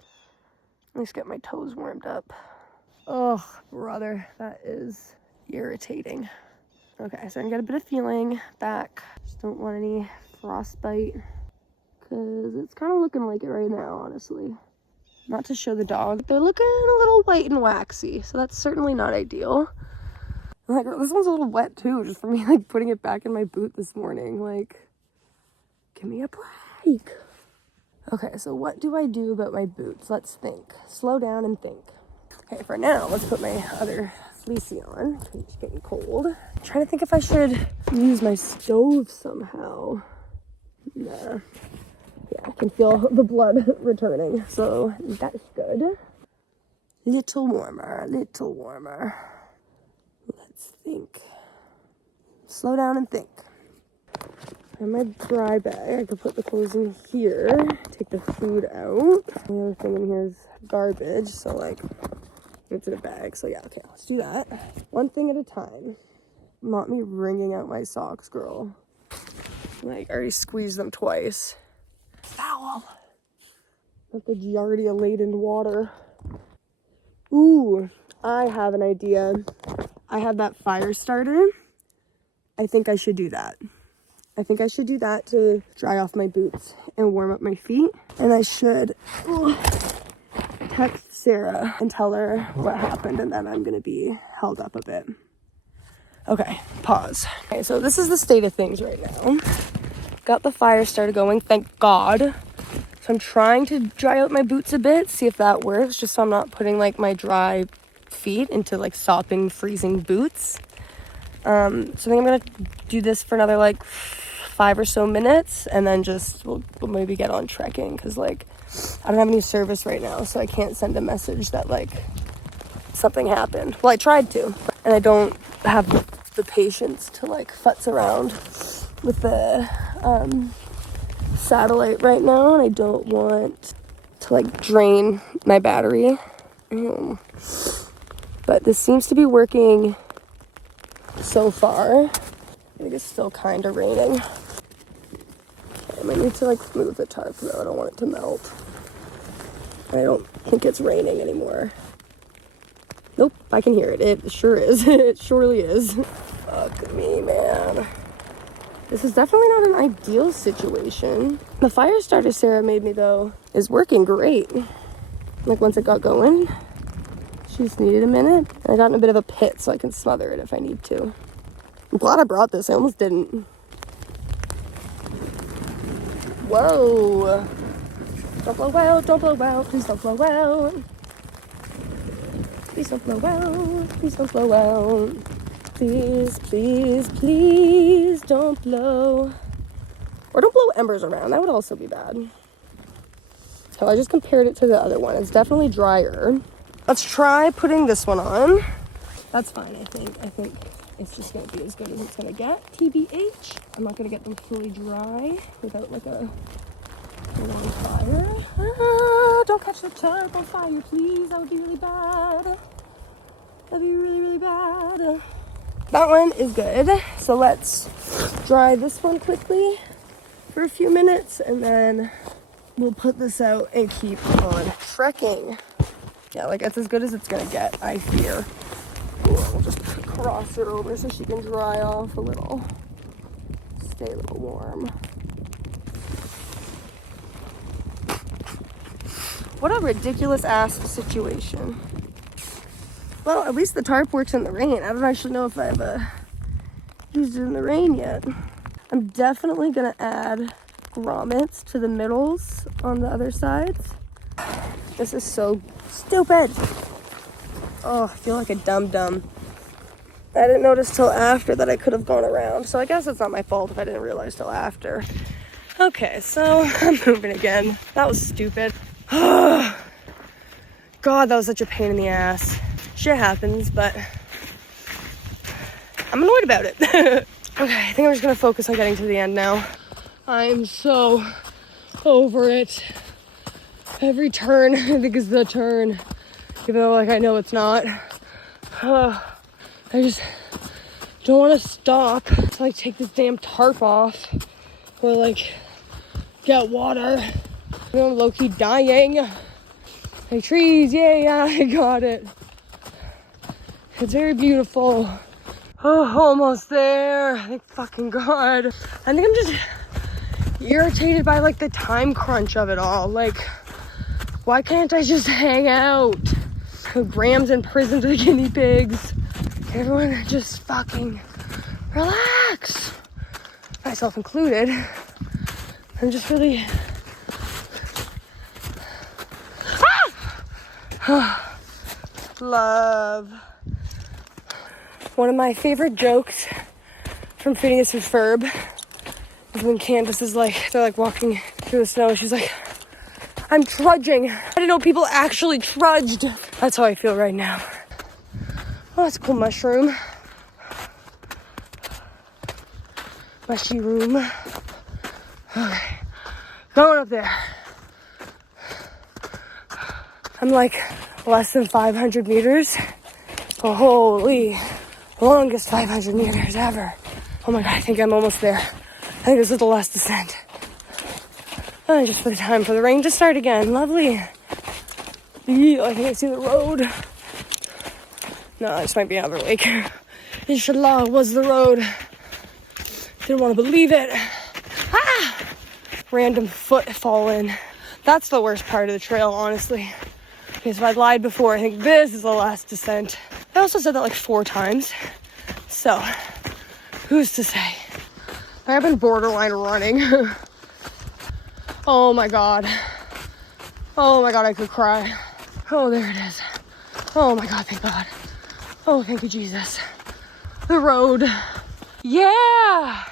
at least get my toes warmed up. Oh, brother, that is irritating. Okay, so I get a bit of feeling back. Just don't want any frostbite, because it's kind of looking like it right now, honestly. Not to show the dog. They're looking a little white and waxy, so that's certainly not ideal. Like, this one's a little wet too, just for me, like, putting it back in my boot this morning. Like, give me a break. Okay, so what do I do about my boots? Let's think. Slow down and think. Okay, for now, let's put my other fleecy on. It's getting cold. I'm trying to think if I should use my stove somehow. Nah. Yeah, I can feel the blood returning, so that's good. Little warmer, little warmer. Let's think. Slow down and think. And my dry bag, I could put the clothes in here, take the food out. The other thing in here is garbage, so like, it's in a bag. So yeah, okay, let's do that. One thing at a time. Not me wringing out my socks, girl. Like, I already squeezed them twice. Foul. Not the Giardia laden water. Ooh, I have an idea. I have that fire starter. I think I should do that. I think I should do that to dry off my boots and warm up my feet. And I should text Sarah and tell her what happened, and then I'm gonna be held up a bit. Okay, pause. Okay, so this is the state of things right now. Got the fire starter going, thank God. So I'm trying to dry out my boots a bit, see if that works, just so I'm not putting like my dry feet into like sopping, freezing boots. So I think I'm gonna do this for another like 5 or so minutes, and then just we'll maybe get on trekking, because like I don't have any service right now, so I can't send a message that like something happened. Well, I tried to, and I don't have the patience to like futz around with the satellite right now, and I don't want to like drain my battery. But this seems to be working so far. I think it's still kind of raining. I might need to like move the tarp though. I don't want it to melt. I don't think it's raining anymore. Nope, I can hear it. It sure is. It surely is. Fuck me, man. This is definitely not an ideal situation. The fire starter Sarah made me though is working great. Like once it got going, she just needed a minute. And I got in a bit of a pit, so I can smother it if I need to. I'm glad I brought this. I almost didn't. Whoa. Don't blow out, don't blow out, please don't blow out. Please don't blow out, please don't blow out. Please, please, please don't blow. Or don't blow embers around, that would also be bad. So I just compared it to the other one. It's definitely drier. Let's try putting this one on. That's fine, I think it's just gonna be as good as it's gonna get. TBH. I'm not gonna get them fully dry without like a long fire. Don't catch the tarp on fire, please. That would be really bad. That'd be really, really bad. That one is good. So let's dry this one quickly for a few minutes, and then we'll put this out and keep on trekking. Yeah, like it's as good as it's gonna get, I fear. Ooh, we'll just cross her over so she can dry off a little. Stay a little warm. What a ridiculous ass situation. Well, at least the tarp works in the rain. I don't actually know if I've used it in the rain yet. I'm definitely gonna add grommets to the middles on the other sides. This is so stupid. Oh, I feel like a dum-dum. I didn't notice till after that I could have gone around. So I guess it's not my fault if I didn't realize till after. Okay, so I'm moving again. That was stupid. God, that was such a pain in the ass. Shit happens, but I'm annoyed about it. Okay, I think I'm just gonna focus on getting to the end now. I'm so over it. Every turn, I think is the turn. Even though, like, I know it's not. I just don't want to stop to, like, take this damn tarp off. Or, like, get water. I'm low-key dying. Like, trees, yeah, I got it. It's very beautiful. Oh, almost there. Thank fucking God. I think I'm just irritated by, like, the time crunch of it all. Like, why can't I just hang out? Bram's in prison to the guinea pigs. Everyone just fucking relax. Myself included. I'm just really... Love. One of my favorite jokes from Phineas and Ferb is when Candace is like, they're like walking through the snow. She's like, I'm trudging. I didn't know people actually trudged. That's how I feel right now. Oh, that's a cool mushroom. Mushy room. Okay, going up there. I'm like less than 500 meters. Oh, holy, longest 500 meters ever. Oh my God, I think I'm almost there. I think this is the last descent. Oh, just the time for the rain to start again. Lovely. I think I see the road. No, this might be another lake. Inshallah was the road. Didn't want to believe it. Ah! Random foot fall in. That's the worst part of the trail, honestly. Because if I lied before, I think this is the last descent. I also said that like 4 times. So, who's to say? I've been borderline running. Oh my God. Oh my God, I could cry. Oh, there it is. Oh my God, thank God. Oh, thank you, Jesus. The road. Yeah.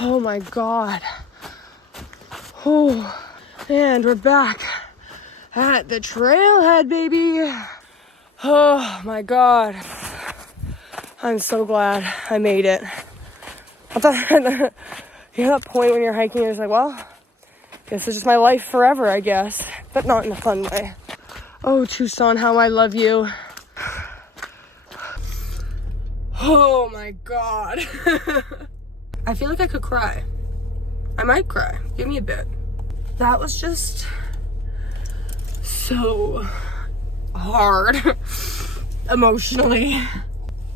Oh my God. Oh, and we're back at the trailhead, baby. Oh my God. I'm so glad I made it. I thought, you know that point when you're hiking, you're just like, well, this is just my life forever, I guess. But not in a fun way. Oh, Tucson, how I love you. Oh my God. I feel like I could cry. I might cry. Give me a bit. That was just so hard emotionally.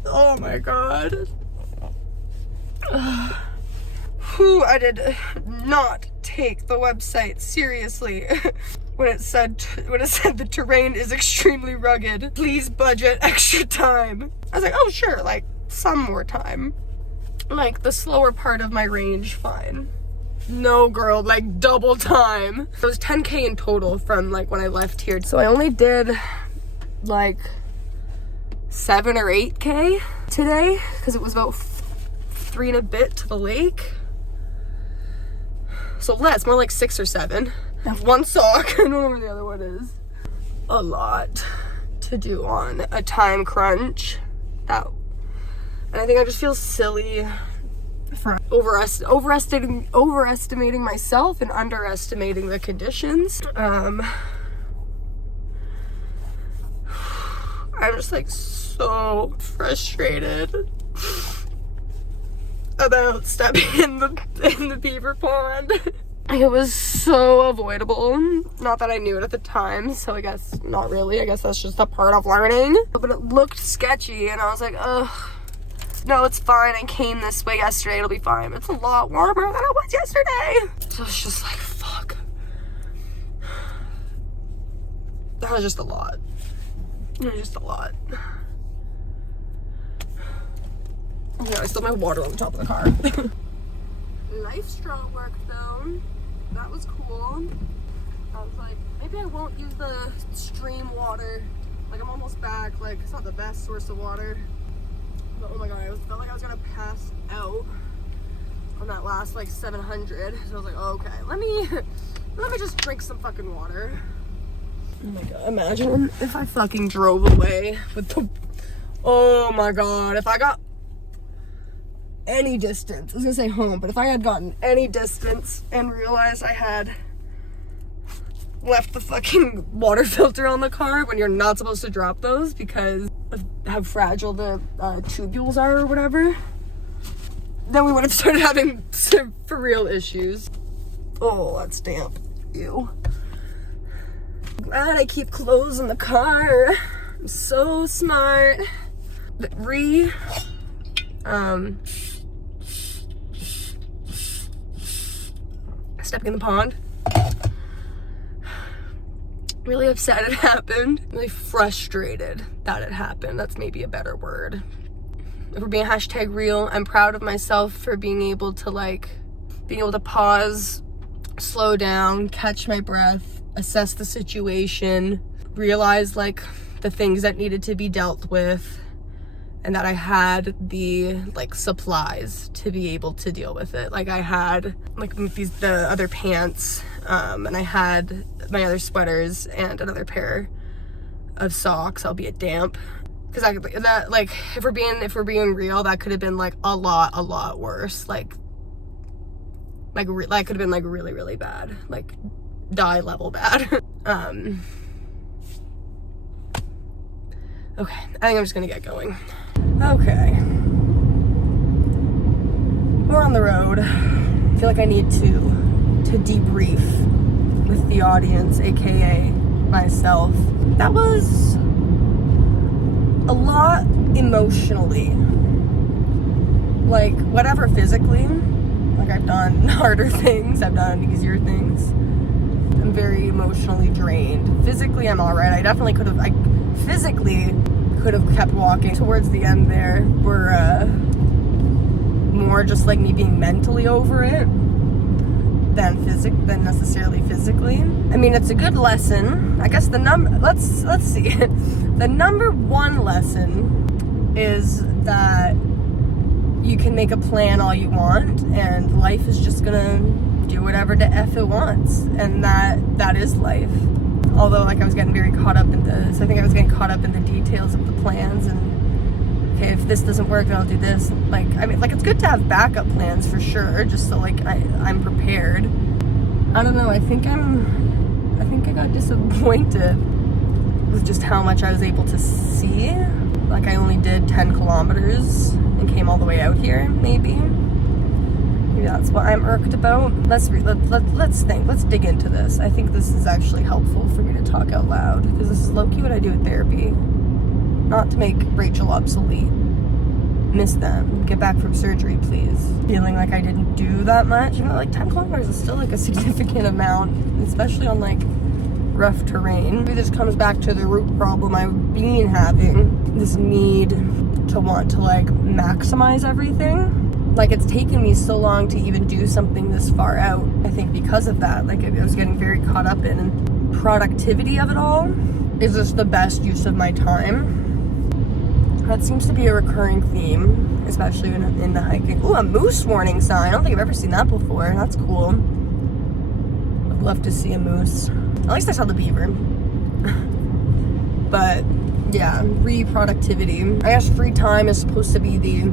Oh my God. I did not take the website seriously when it said the terrain is extremely rugged. Please budget extra time. I was like, oh sure, like some more time. Like the slower part of my range, fine. No girl, like double time. It was 10K in total from like when I left here. So I only did like 7 or 8K today because it was about 3 and a bit to the lake. So less, more like 6 or 7. I have 1 sock, I don't know where the other one is. A lot to do on a time crunch. And I think I just feel silly for overestimating myself and underestimating the conditions. I'm just like so frustrated about stepping in the beaver pond. It was so avoidable. Not that I knew it at the time, so I guess not really. I guess that's just a part of learning. But it looked sketchy, and I was like, ugh. No, it's fine. I came this way yesterday. It'll be fine. It's a lot warmer than it was yesterday. So it's just like, fuck. That was just a lot. It's just a lot. Okay, I still have my water on the top of the car. Life straw worked though. That was cool. I was like, maybe I won't use the stream water. Like, I'm almost back. Like, it's not the best source of water. But oh my god, I felt like I was gonna pass out on that last like 700. So I was like, oh, okay, let me just drink some fucking water. Oh my god, imagine if I fucking drove away with the, oh my god, if I got any distance, I was gonna say home, but if I had gotten any distance and realized I had left the fucking water filter on the car when you're not supposed to drop those because of how fragile the tubules are or whatever, then we would have started having some for real issues. Oh, that's damp. Ew. Glad I keep clothes in the car. I'm so smart. Stepping in the pond. Really upset it happened. Really frustrated that it happened. That's maybe a better word. If we're being #real, I'm proud of myself for being able to pause, slow down, catch my breath, assess the situation, realize like the things that needed to be dealt with, and that I had the like supplies to be able to deal with it. Like I had like the other pants, and I had my other sweaters and another pair of socks, albeit damp. Because that like if we're being real, that could have been like a lot worse. Like that could have been like really, really bad, like die level bad. Okay, I think I'm just gonna get going. Okay, we're on the road. I feel like I need to debrief with the audience, aka myself. That was a lot emotionally. Like whatever physically, like I've done harder things, I've done easier things. I'm very emotionally drained. Physically, I'm all right. I definitely physically could have kept walking. Towards the end there were more just like me being mentally over it than necessarily physically. I mean, it's a good lesson. I guess let's see. The number one lesson is that you can make a plan all you want and life is just gonna do whatever the F it wants, and that is life. Although like I was getting very caught up in the details of the plans, and okay, if this doesn't work then I'll do this. Like I mean, like it's good to have backup plans for sure, just so like I'm prepared. I don't know, I think I got disappointed with just how much I was able to see. Like I only did 10 kilometers and came all the way out here, maybe that's what I'm irked about. Let's think. Let's dig into this. I think this is actually helpful for me to talk out loud, because this is low-key what I do in therapy. Not to make Rachel obsolete. Miss them. Get back from surgery, please. Feeling like I didn't do that much. You know, like 10 kilometers is still like a significant amount, especially on like rough terrain. Maybe this comes back to the root problem I've been having. This need to want to like maximize everything. Like it's taken me so long to even do something this far out. I think because of that, like I was getting very caught up in, and productivity of it all is just the best use of my time. That seems to be a recurring theme, especially in the hiking. Ooh, a moose warning sign. I don't think I've ever seen that before. That's cool. I'd love to see a moose. At least I saw the beaver. But yeah, productivity. I guess free time is supposed to be the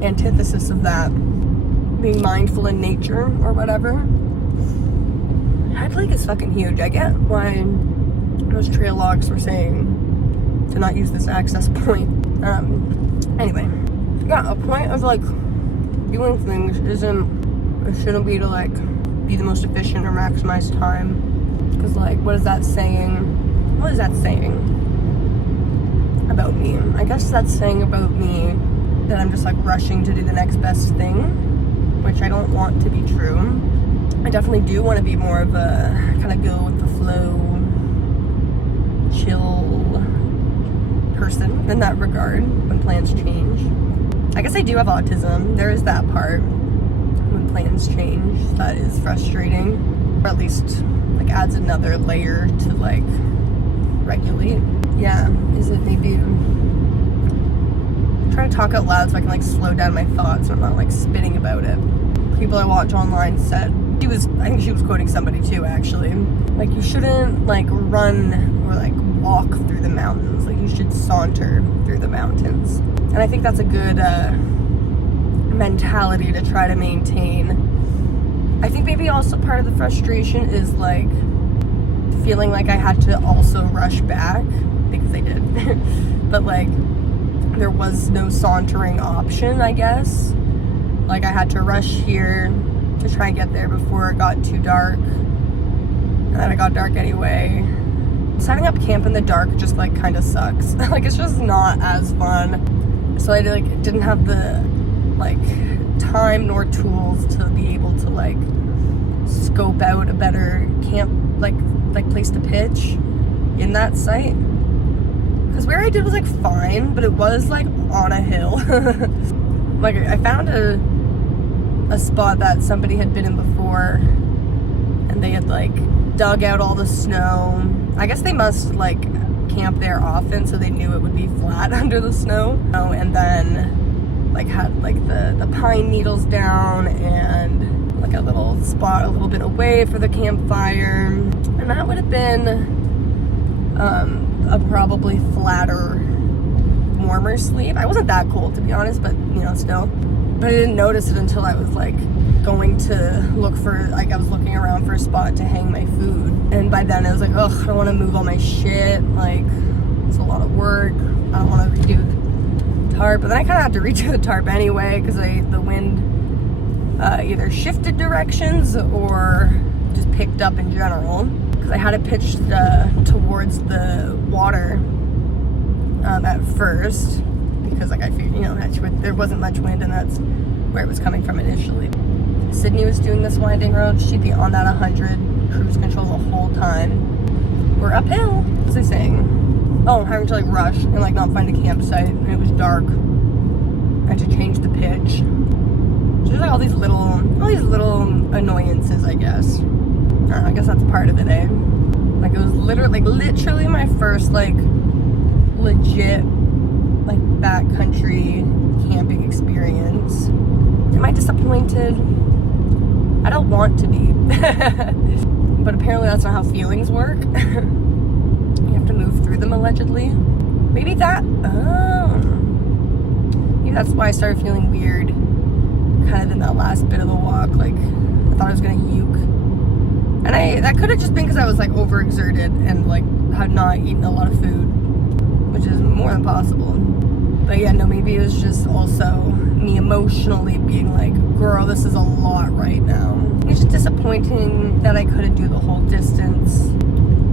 antithesis of that, being mindful in nature or whatever. Hyde Lake is fucking huge. I get why those trail logs were saying to not use this access point. Anyway, yeah, a point of like doing things shouldn't be to like be the most efficient or maximize time, because like what is that saying about me? I guess that's saying about me that I'm just like rushing to do the next best thing, which I don't want to be true. I definitely do want to be more of a kind of go with the flow, chill person in that regard when plans change. I guess I do have autism. There is that part when plans change that is frustrating, or at least like adds another layer to like regulate. Yeah, is it maybe I'm trying to talk out loud so I can like slow down my thoughts so I'm not like spitting about it. People I watch online said, I think she was quoting somebody too actually, like you shouldn't like run or like walk through the mountains, like you should saunter through the mountains. And I think that's a good mentality to try to maintain. I think maybe also part of the frustration is like feeling like I had to also rush back, because I did. But like there was no sauntering option, I guess. Like I had to rush here to try and get there before it got too dark. And then it got dark anyway. Setting up camp in the dark just like kind of sucks. Like it's just not as fun. So I like didn't have the like time nor tools to be able to like scope out a better camp like place to pitch in that site. Because where I did was like fine, but it was like on a hill. Like I found a spot that somebody had been in before, and they had like dug out all the snow. I guess they must like camp there often, so they knew it would be flat under the snow. And then like had like the pine needles down and like a little spot a little bit away for the campfire. And that would have been a probably flatter, warmer sleep. I wasn't that cold to be honest, but you know, still. But I didn't notice it until I was like going to look for, like I was looking around for a spot to hang my food. And by then I was like, ugh, I don't want to move all my shit. Like, it's a lot of work. I don't want to redo the tarp. But then I kind of had to redo the tarp anyway because the wind either shifted directions or just picked up in general. Because I had it pitched towards the water at first. Because like I figured, you know, there wasn't much wind and that's where it was coming from initially. Sydney was doing this winding road. She'd be on that 100 cruise control the whole time. We're uphill, as I saying. Oh, having to like rush and like not find a campsite, and it was dark. I had to change the pitch. So there's like all these little annoyances, I guess. I guess that's part of it, eh? Like it was literally my first like legit like backcountry camping experience. Am I disappointed? I don't want to be. But apparently that's not how feelings work. You have to move through them allegedly. Maybe maybe that's why I started feeling weird kind of in that last bit of the walk. Like I thought I was gonna uke. And that could have just been because I was like overexerted and like had not eaten a lot of food, which is more than possible. But yeah, no, maybe it was just also me emotionally being like, girl, this is a lot right now. It's just disappointing that I couldn't do the whole distance,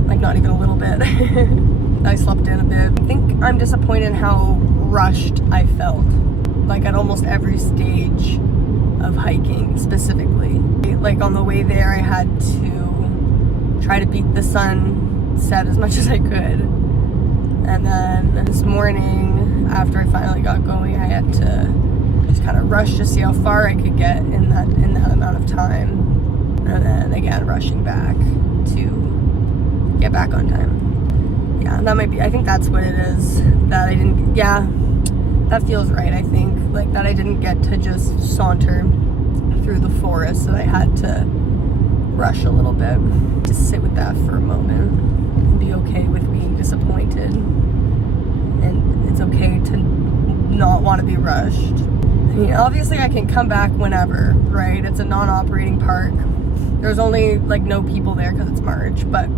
like not even a little bit. I slept in a bit. I think I'm disappointed in how rushed I felt, like at almost every stage of hiking specifically. Like on the way there, I had to try to beat the sunset as much as I could. And then this morning, after I finally got going, I had to just kind of rush to see how far I could get in that amount of time. And then again, rushing back to get back on time. Yeah, that might be, I think that's what it is. That I didn't, yeah, that feels right, I think. Like that I didn't get to just saunter through the forest, so I had to rush a little bit. Just sit with that for a moment and be okay with being disappointed. And it's okay to not want to be rushed. I mean, obviously I can come back whenever, right? It's a non-operating park. There's only like no people there because it's March, but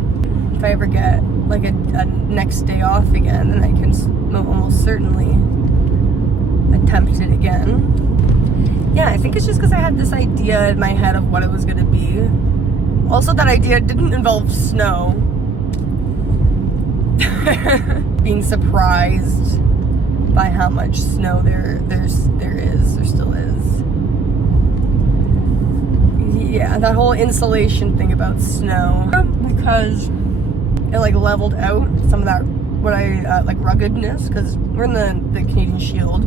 if I ever get like a next day off again, then I can almost certainly attempt it again. Yeah, I think it's just because I had this idea in my head of what it was going to be. Also, that idea didn't involve snow. Being surprised by how much snow there still is. Yeah, that whole insulation thing about snow, because it like leveled out some of that what I like ruggedness, because we're in the Canadian Shield.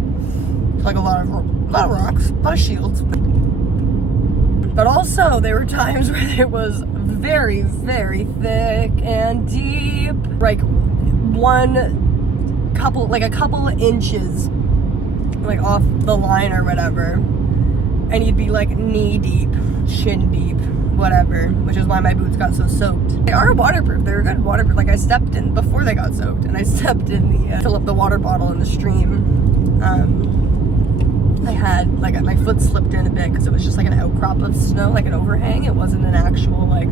It's like a lot of rocks, a lot of shields. But also there were times where it was very, very thick and deep, like a couple inches like off the line or whatever, and you'd be like knee deep, shin deep, whatever, which is why my boots got so soaked. They are waterproof, they're good waterproof. Like I stepped in before they got soaked, and I stepped in the fill up the water bottle in the stream. I had like my foot slipped in a bit because it was just like an outcrop of snow, like an overhang. It wasn't an actual like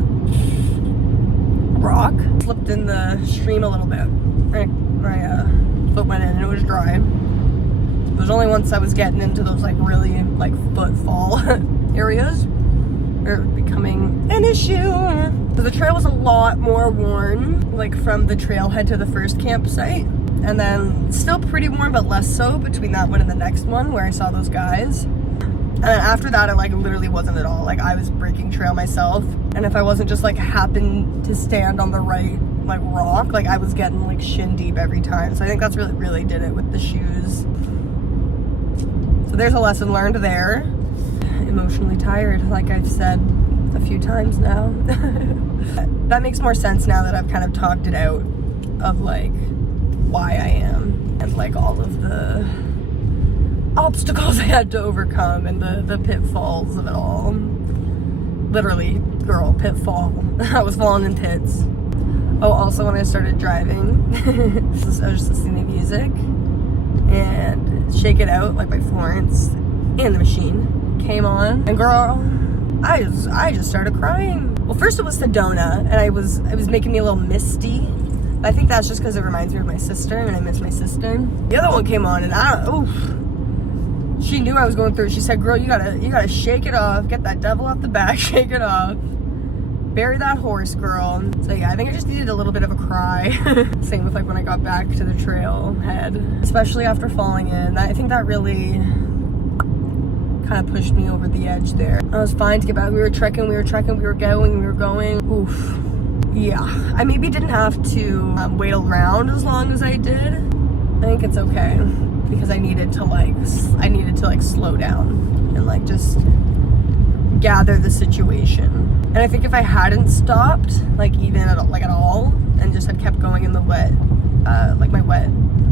rock. Slipped in the stream a little bit. My foot went in and it was dry. It was only once I was getting into those like really like footfall areas where it was becoming an issue. So the trail was a lot more worn, like from the trailhead to the first campsite. And then still pretty warm, but less so between that one and the next one where I saw those guys. And then after that, it like literally wasn't at all. Like I was breaking trail myself. And if I wasn't just like happened to stand on the right like rock, like I was getting like shin deep every time. So I think that's really did it with the shoes. So there's a lesson learned there. Emotionally tired, like I've said a few times now. That makes more sense now that I've kind of talked it out of like why I am and like all of the obstacles I had to overcome and the pitfalls of it all. Literally, girl, pitfall. I was falling in pits. Oh, also when I started driving, I was just listening to music, and Shake It Out, like by Florence, and The Machine came on, and girl, I just started crying. Well, first it was Sedona, and it was making me a little misty. I think that's just because it reminds me of my sister, and I miss my sister. The other one came on, and she knew I was going through it. She said, girl, you gotta shake it off, get that devil off the back, shake it off, bury that horse, girl. So yeah, I think I just needed a little bit of a cry. Same with like when I got back to the trailhead, especially after falling in. I think that really kind of pushed me over the edge there. I was fine to get back. We were trekking, we were going. Oof. Yeah, I maybe didn't have to wait around as long as I did. I think it's okay because I needed to like slow down and like just gather the situation. And I think if I hadn't stopped, like even at all, and just had kept going in the wet, like my wet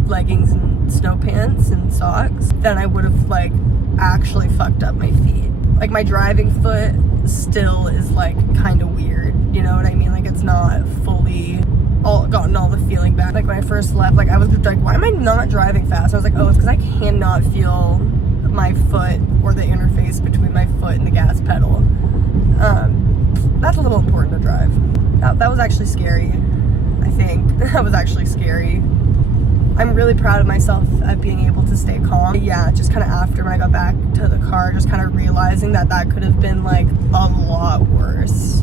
leggings and snow pants and socks, then I would have like actually fucked up my feet. Like my driving foot still is like kind of weird, you know what I mean? Like it's not fully gotten all the feeling back. Like when I first left, like I was like, why am I not driving fast? I was like, oh, it's because I cannot feel my foot or the interface between my foot and the gas pedal. That's a little important to drive. That was actually scary. I think that was actually scary. I'm really proud of myself at being able to stay calm. Yeah, just kind of after when I got back to the car, just kind of realizing that could have been like a lot worse.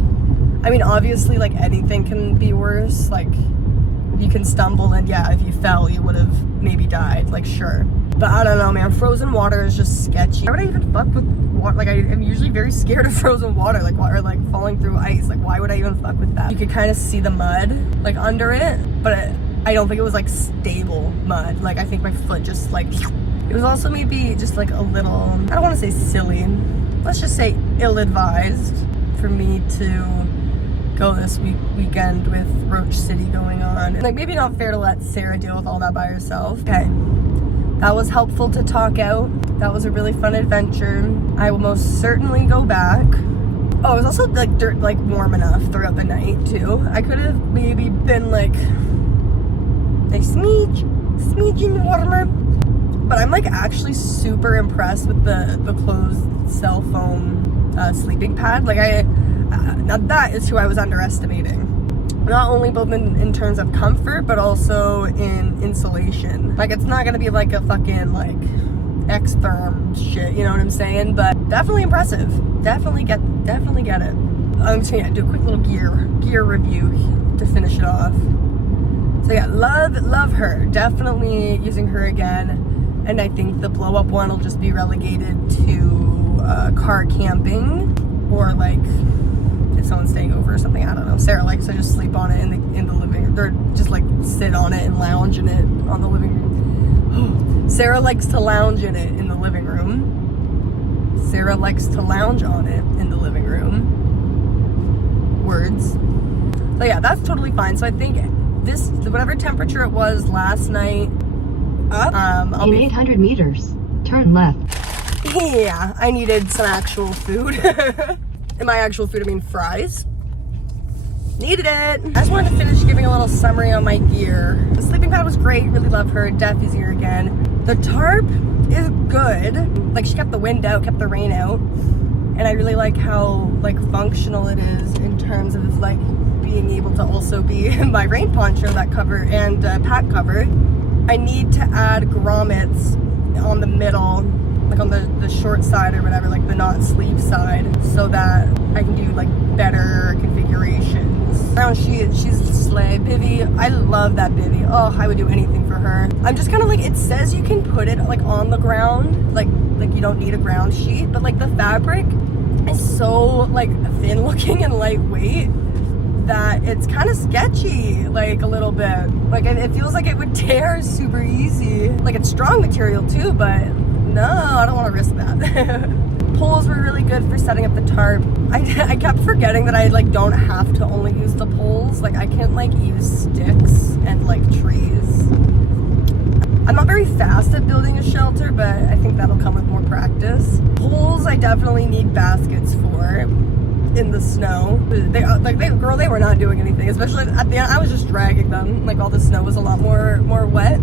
I mean, obviously, like anything can be worse. Like you can stumble and yeah, if you fell, you would have maybe died, like sure. But I don't know, man, frozen water is just sketchy. Why would I even fuck with water? Like I'm usually very scared of frozen water, like or like falling through ice. Like why would I even fuck with that? You could kind of see the mud like under it, but I don't think it was like stable mud. Like I think my foot just like, it was also maybe just like a little, I don't want to say silly, let's just say ill-advised for me to go this weekend with Roach City going on. And like maybe not fair to let Sarah deal with all that by herself. Okay, that was helpful to talk out. That was a really fun adventure. I will most certainly go back. Oh, it was also like warm enough throughout the night too. I could have maybe been like a smidgen warmer, but I'm like actually super impressed with the closed cell foam sleeping pad. Like now that is who I was underestimating. Not only both in terms of comfort, but also in insulation. Like it's not gonna be like a fucking like X-Therm shit, you know what I'm saying? But definitely impressive. Definitely get it. I'm just gonna do a quick little gear review to finish it off. So yeah, love her. Definitely using her again. And I think the blow up one will just be relegated to car camping, or like if someone's staying over or something. I don't know. Sarah likes to just sleep on it in the living room, or just like sit on it and lounge in it on the living room. Sarah likes to lounge in it in the living room. Sarah likes to lounge on it in the living room. Words. So yeah, that's totally fine. So I think this, whatever temperature it was last night, I'll in 800 meters, turn left. Yeah, I needed some actual food. And by actual food, I mean fries. Needed it. I just wanted to finish giving a little summary on my gear. The sleeping pad was great, really love her. Def is here again. The tarp is good. Like, she kept the wind out, kept the rain out. And I really like how, like, functional it is in terms of, like, being able to also be my rain poncho, that cover, and pack cover. I need to add grommets on the middle, like on the short side or whatever, like the not sleeve side, so that I can do like better configurations. Brown she's a sleigh. Bivy, I love that Bivy. Oh, I would do anything for her. I'm just kind of like, it says you can put it like on the ground, like you don't need a ground sheet, but like the fabric is so like thin looking and lightweight that it's kind of sketchy, like a little bit. Like it feels like it would tear super easy. Like it's strong material too, but no, I don't want to risk that. Poles were really good for setting up the tarp. I kept forgetting that I like don't have to only use the poles. Like I can like use sticks and like trees. I'm not very fast at building a shelter, but I think that'll come with more practice. Poles I definitely need baskets for. In the snow. They were not doing anything, especially at the end. I was just dragging them. Like all the snow was a lot more wet,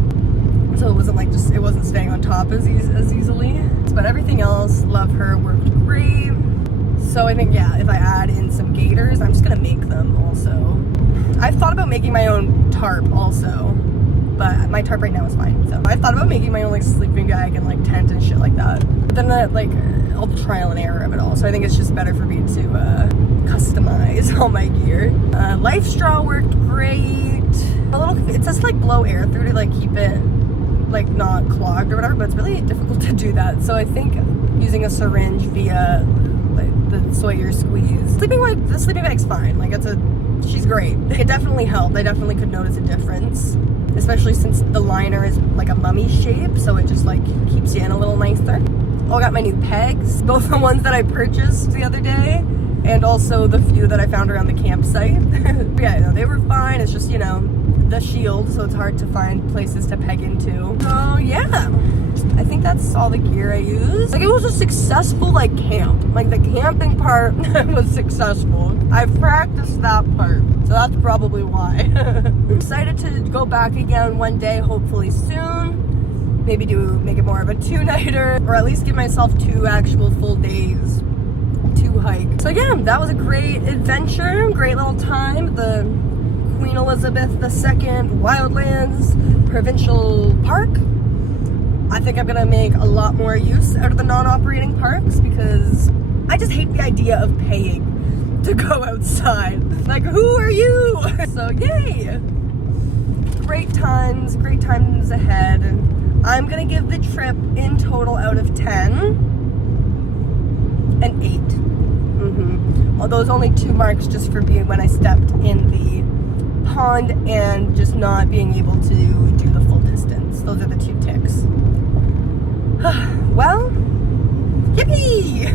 so it wasn't like it wasn't staying on top as easily. But everything else, love her, worked great. So I think, yeah, if I add in some gaiters, I'm just gonna make them also. I've thought about making my own tarp also, but my tarp right now is fine. So I thought about making my own like sleeping bag and like tent and shit like that. But then like all the trial and error of it all. So I think it's just better for me to customize all my gear. Life straw worked great. It says like blow air through to like keep it like not clogged or whatever, but it's really difficult to do that. So I think using a syringe via like the Sawyer squeeze. The sleeping bag's fine. Like she's great. It definitely helped. I definitely could notice a difference, especially since the liner is like a mummy shape, so it just like keeps you in a little nicer. I got my new pegs, both the ones that I purchased the other day and also the few that I found around the campsite. Yeah, no, they were fine. It's just, you know, the shield, so it's hard to find places to peg into. So yeah, I think that's all the gear I used. Like, it was a successful like camp. Like the camping part was successful. I've practiced that part, so that's probably why. I'm excited to go back again one day, hopefully soon. Maybe make it more of a 2-nighter, or at least give myself 2 actual full days to hike. So yeah, that was a great adventure, great little time. The Queen Elizabeth II Wildlands Provincial Park. I think I'm gonna make a lot more use out of the non-operating parks because I just hate the idea of paying to go outside. Like, who are you? So yay! Great times ahead. I'm gonna give the trip in total out of 10 an 8. Well, those only 2 marks just for being when I stepped in the pond and just not being able to do the full distance. Those are the 2 ticks. Well, yippee!